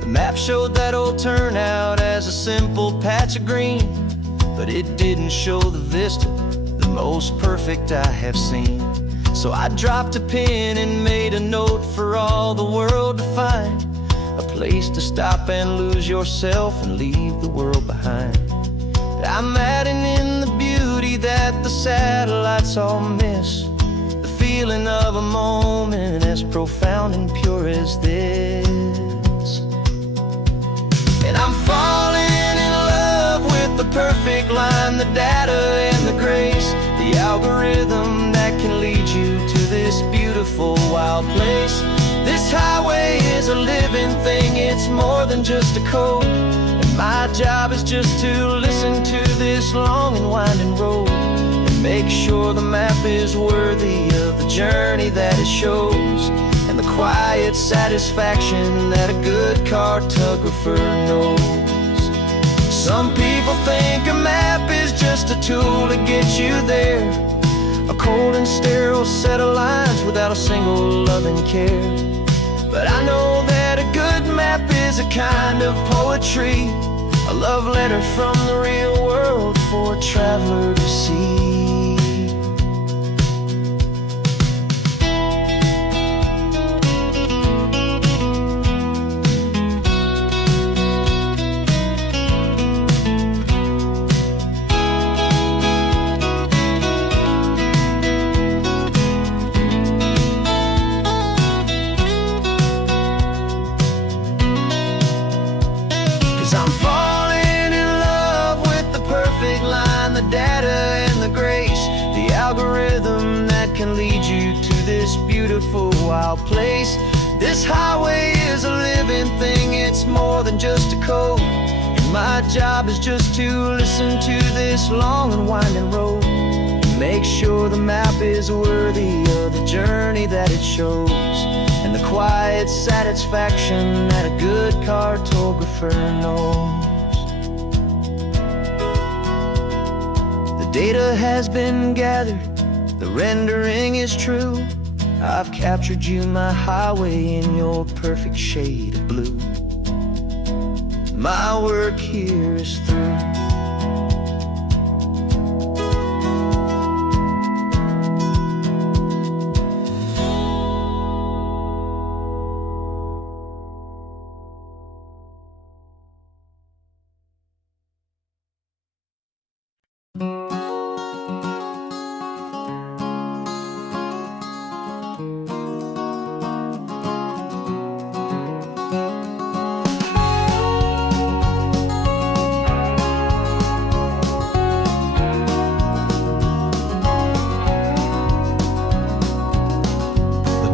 The map showed that old turnout as a simple patch of green, but it didn't show the vista, the most perfect I have seen. So I dropped a pin and made a note for all the world to find, a place to stop and lose yourself and leave the world behind. I'm adding in the beauty that the satellites all miss, the feeling of a moment as profound and pure as this. And I'm falling in love with the perfect line, the data and the grace, the algorithm that can lead you to this beautiful wild place. This highway is a living thing, it's more than just a code. And my job is just to listen to this long and winding road and make sure the map is worthy of the journey that it shows, and the quiet satisfaction that a good cartographer knows. Some people think a map is just a tool to get you there, a cold and sterile set of lines without a single loving care. But I know that a good map is a kind of poetry, a love letter from the real world for a traveler to see. 'Cause I'm falling in love with the perfect line, the data and the grace, the algorithm that can lead you to this beautiful wild place. This highway is a living thing, it's more than just a code, and my job is just to listen to this long and winding road and make sure the map is worthy of the journey that it shows, and the quiet satisfaction that a good cartographer knows. The data has been gathered, the rendering is true. I've captured you, my highway, in your perfect shade of blue. My work here is through.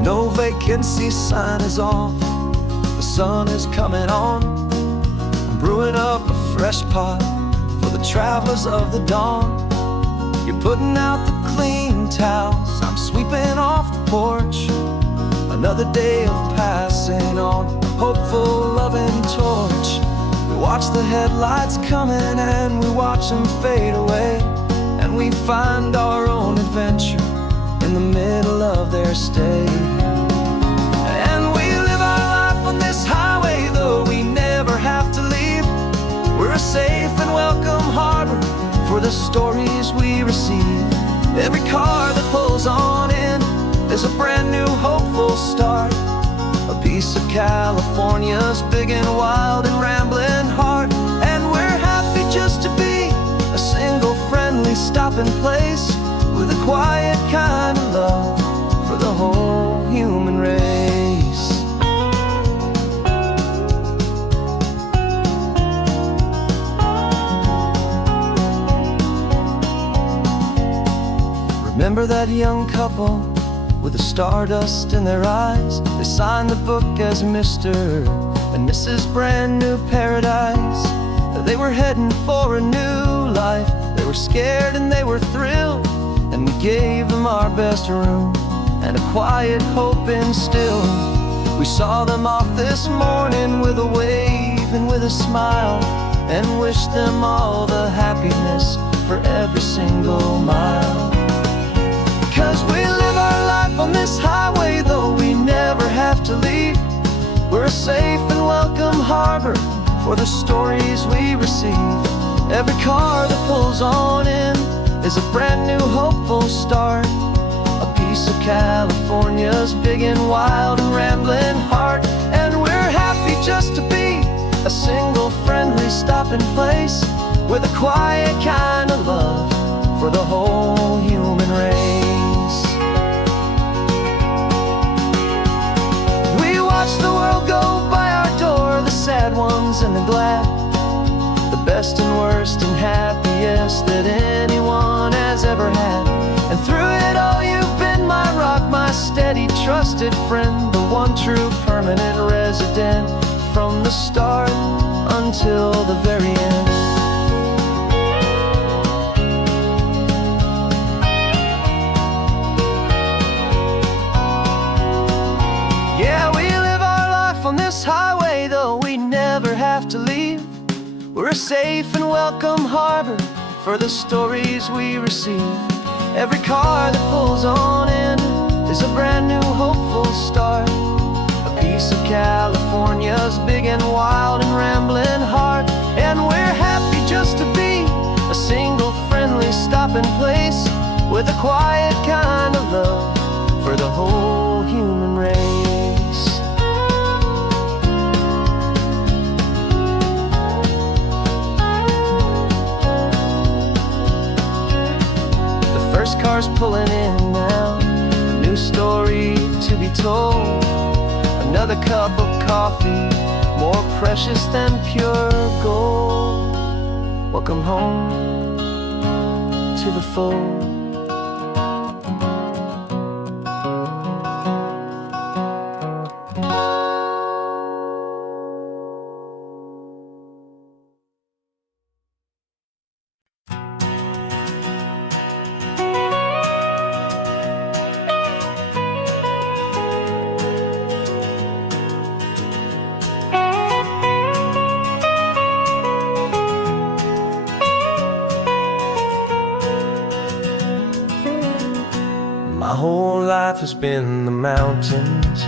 No vacancy sign is off, the sun is coming on. I'm brewing up a fresh pot for the travelers of the dawn. You're putting out the clean towels, I'm sweeping off the porch. Another day of passing on, a hopeful loving torch. We watch the headlights coming and we watch them fade away, and we find our own adventure in the middle of their stay. And we live our life on this highway, though we never have to leave. We're a safe and welcome harbor for the stories we receive. Every car that pulls on in is a brand new hopeful start, a piece of California's big and wild and rambling heart. And we're happy just to be a single friendly stopping place, with a quiet kind of love for the whole human race. Remember that young couple with the stardust in their eyes? They signed the book as Mr. and Mrs. Brand New Paradise. They were heading for a new life. They were scared and they were thrilled, and we gave them our best room and a quiet hope instilled. We saw them off this morning with a wave and with a smile, and wished them all the happiness for every single mile. 'Cause we live our life on this highway, though we never have to leave. We're a safe and welcome harbor for the stories we receive. Every car that pulls on in is a brand new hopeful start, a piece of California's big and wild and rambling heart. And we're happy just to be a single friendly stopping place, with a quiet kind of love for the whole human race. We watch the world go by our door, the sad ones and the glad, the best and worst and happiest that anyone has ever had. And through it all you've been my rock, my steady trusted friend, the one true permanent resident, from the start until the very end. Yeah, we live our life on this highway, though we never have to leave. We're a safe and welcome harbor for the stories we receive. Every car that pulls on in is a brand new hopeful start. A piece of California's big and wild and rambling heart. And we're happy just to be a single friendly stopping place with a quiet kind of love for the whole human race. The first car's pulling in now, a new story to be told. Another cup of coffee, more precious than pure gold. Welcome home to the fold. My whole life has been the mountains,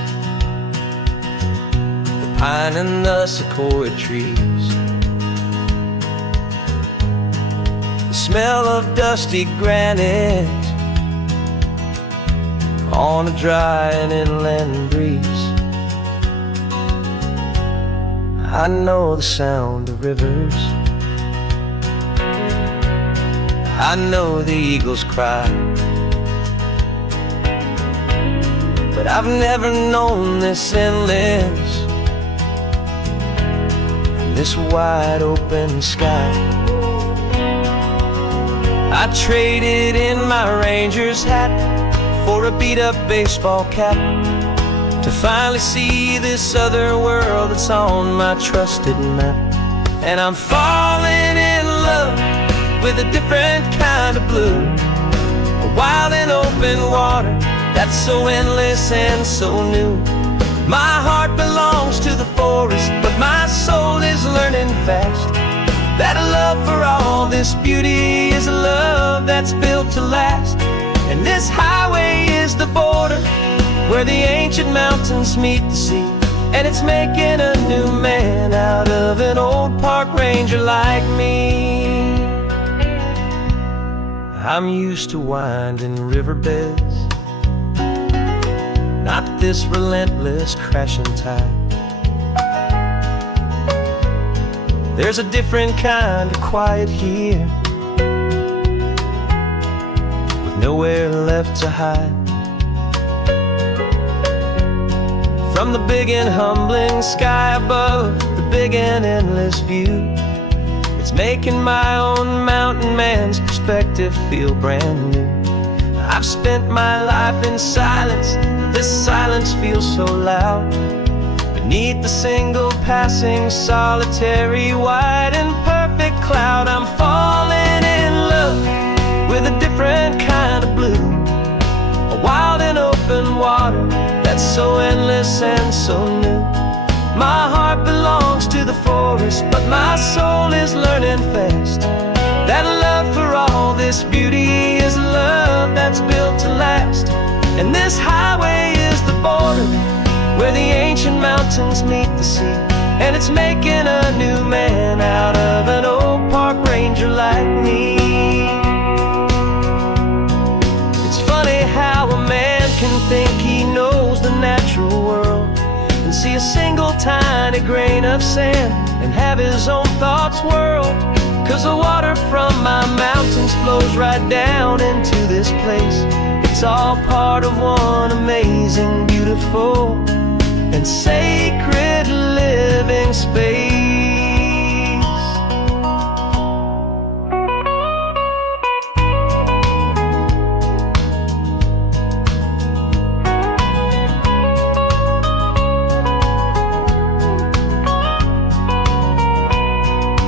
the pine and the sequoia trees, the smell of dusty granite on a dry and inland breeze. I know the sound of rivers, I know the eagles cry, but I've never known this endless and this wide open sky. I traded in my Ranger's hat for a beat-up baseball cap to finally see this other world that's on my trusted map. And I'm falling in love with a different kind of blue, a wild and open water that's so endless and so new. My heart belongs to the forest, but my soul is learning fast that a love for all this beauty is a love that's built to last. And this highway is the border where the ancient mountains meet the sea, and it's making a new man out of an old park ranger like me. I'm used to winding riverbeds, not this relentless crashing tide. There's a different kind of quiet here, with nowhere left to hide. From the big and humbling sky above, the big and endless view, it's making my own mountain man's perspective feel brand new. I've spent my life in silence, this silence feels so loud. Beneath the single passing solitary white and perfect cloud, I'm falling in love with a different kind of blue, a wild and open water that's so endless and so new. My heart belongs to the forest, but my soul is learning fast that love for all this beauty is love that's built to last. And this highway is the border where the ancient mountains meet the sea, and it's making a new man out of an old park ranger like me. It's funny how a man can think he knows the natural world and see a single tiny grain of sand and have his own thoughts whirled. 'Cause the water from my mountains flows right down into this place. It's all part of one amazing, beautiful, and sacred living space.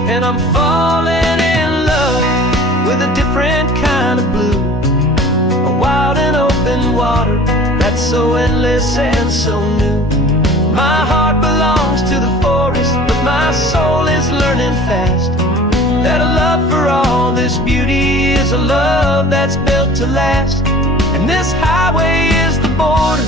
And I'm falling in love with a different kind of blue, a wild and open water that's so endless and so new. My heart belongs to the forest, but my soul is learning burning fast. That a love for all this beauty is a love that's built to last. And this highway is the border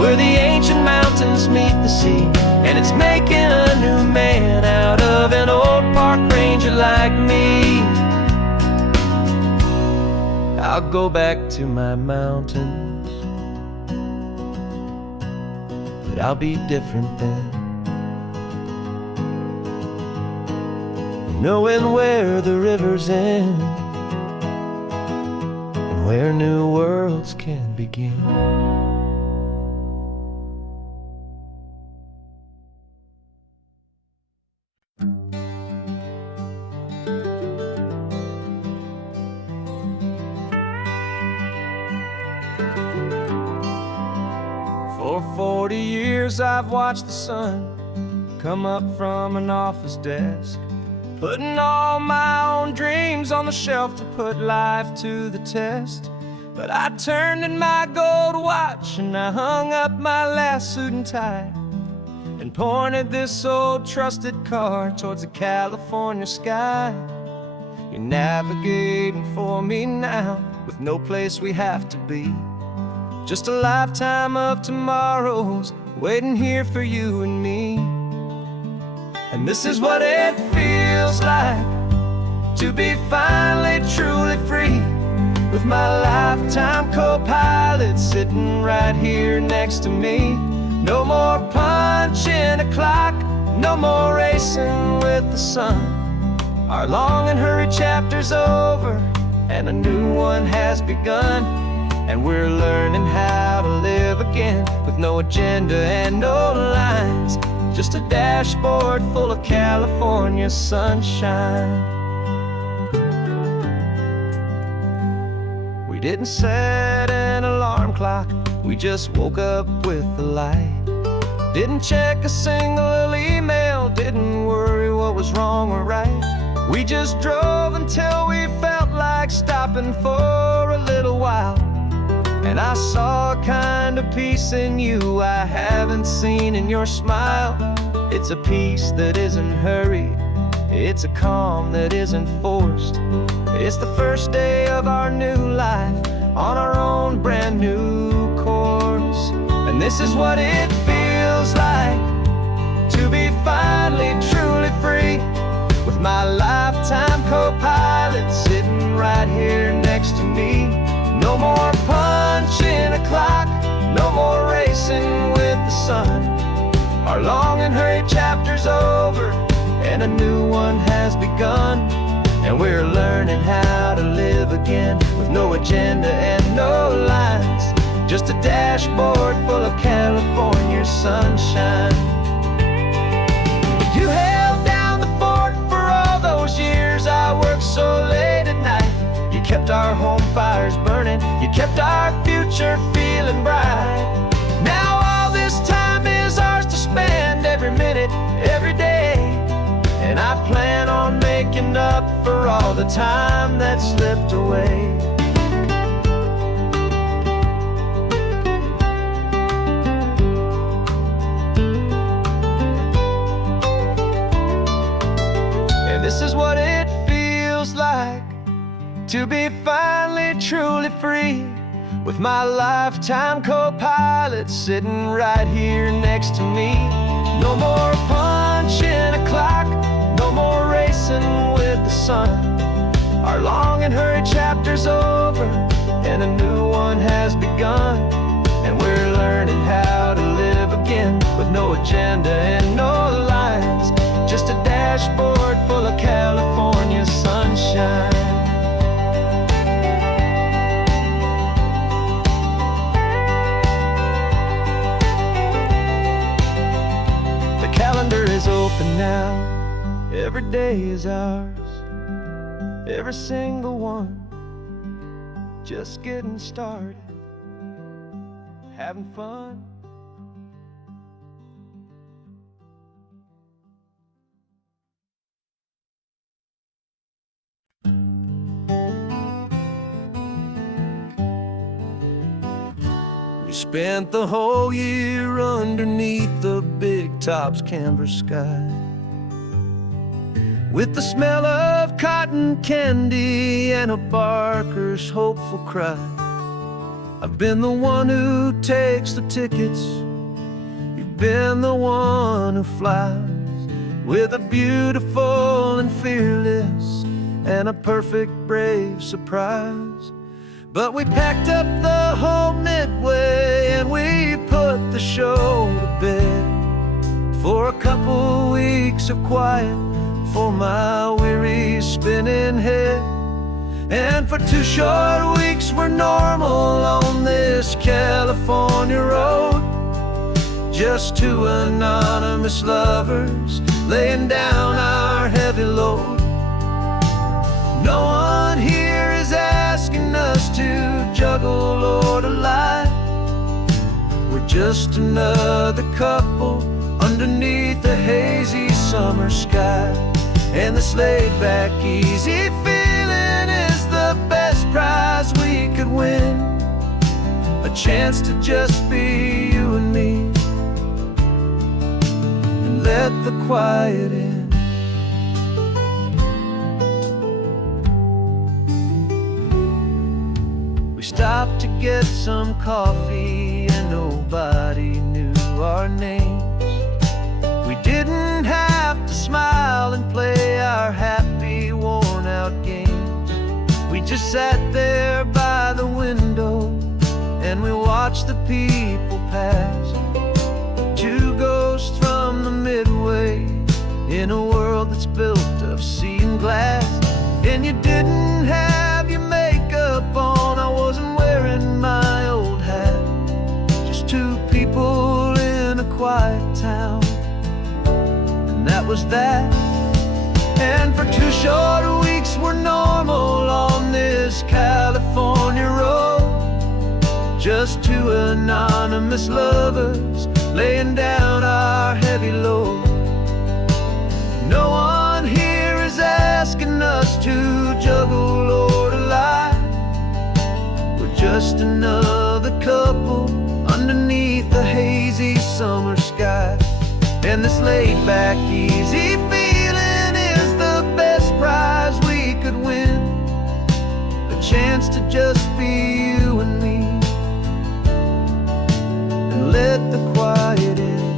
where the ancient mountains meet the sea. And it's making a new man out of an old park ranger like me. I'll go back to my mountains, but I'll be different then, knowing where the rivers end and where new worlds can begin. For 40 years I've watched the sun come up from an office desk, putting all my own dreams on the shelf to put life to the test. But I turned in my gold watch and I hung up my last suit and tie, and pointed this old trusted car towards the California sky. You're navigating for me now, with no place we have to be, just a lifetime of tomorrows waiting here for you and me. And this is what it feels like to be finally truly free, with my lifetime co-pilot sitting right here next to me. No more punching a clock, no more racing with the sun. Our long and hurried chapter's over and a new one has begun. And we're learning how to live again, with no agenda and no lines, just a dashboard full of California sunshine. We didn't set an alarm clock, we just woke up with the light. Didn't check a single email, didn't worry what was wrong or right. We just drove until we felt like stopping for a little while. And I saw a kind of peace in you I haven't seen in your smile. It's a peace that isn't hurried, it's a calm that isn't forced. It's the first day of our new life on our own brand new course. And this is what it feels like to be finally truly free, with my lifetime co-pilot sitting right here next to me. No more punching a clock, no more racing with the sun. Our long and hurried chapter's over and a new one has begun. And we're learning how to live again, with no agenda and no lines, just a dashboard full of California sunshine. You held down the fort for all those years I worked so late at night. You kept our home fires burning, you kept our future feeling bright. Now all this time is ours to spend, every minute, every day. And I plan on making up for all the time that slipped away. And this is what it feels like to be finally truly free, with my lifetime co-pilot sitting right here next to me. No more punching a clock, no more racing with the sun. Our long and hurried chapter's over and a new one has begun. And we're learning how to live again, with no agenda and no lines, just a dashboard full of California sunshine. Is open now, every day is ours, every single one, just getting started, having fun. We spent the whole year underneath the big top's canvas sky, with the smell of cotton candy and a barker's hopeful cry. I've been the one who takes the tickets, you've been the one who flies, with a beautiful and fearless and a perfect brave surprise. But we packed up the whole Midway and we put the show to bed, for a couple weeks of quiet for my weary spinning head. And for 2 short weeks we're normal on this California road, just 2 anonymous lovers laying down our heavy load. No one here is asking us to juggle or to lie. We're just another couple underneath a hazy summer sky. And this laid-back, easy feeling is the best prize we could win, a chance to just be you and me, and let the quiet in. We stopped to get some coffee and nobody knew our names. We didn't have to smile and play our happy, worn-out games. We just sat there by the window and we watched the people pass, 2 ghosts from the Midway in a world that's built of sea and glass. And you didn't have your makeup on, I wasn't wearing my old hat, just 2 people in a quiet town, and that was that. And for 2 short weeks we're normal on this California road, just 2 anonymous lovers laying down our heavy load. No one here is asking us to juggle or to lie. We're just another couple underneath the hazy summer sky. And this laid-back, easy feeling is the best prize we could win, a chance to just be you and me, and let the quiet in.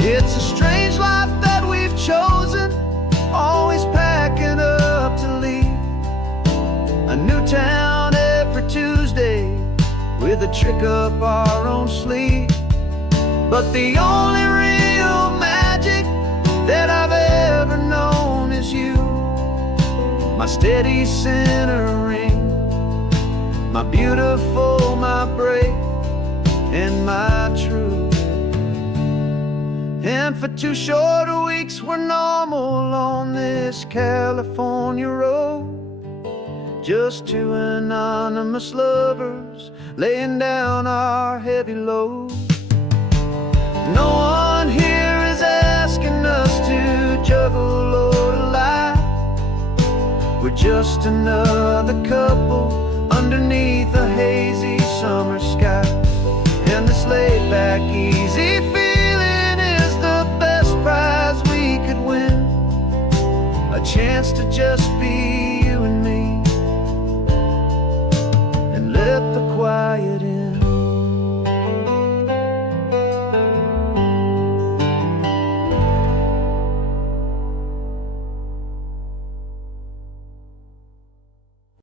It's a strange life that we've chosen, always packing up to leave a new town every Tuesday with a trick up our own sleeve. But the only real magic that I've ever known is you, my steady centering, my beautiful, my brave, and my true. And for 2 short weeks we're normal on this California road, just 2 anonymous lovers laying down our heavy load. No one here is asking us to juggle or to lie. We're just another couple underneath a hazy summer sky. And this laid-back, easy feeling is the best prize we could win, a chance to just be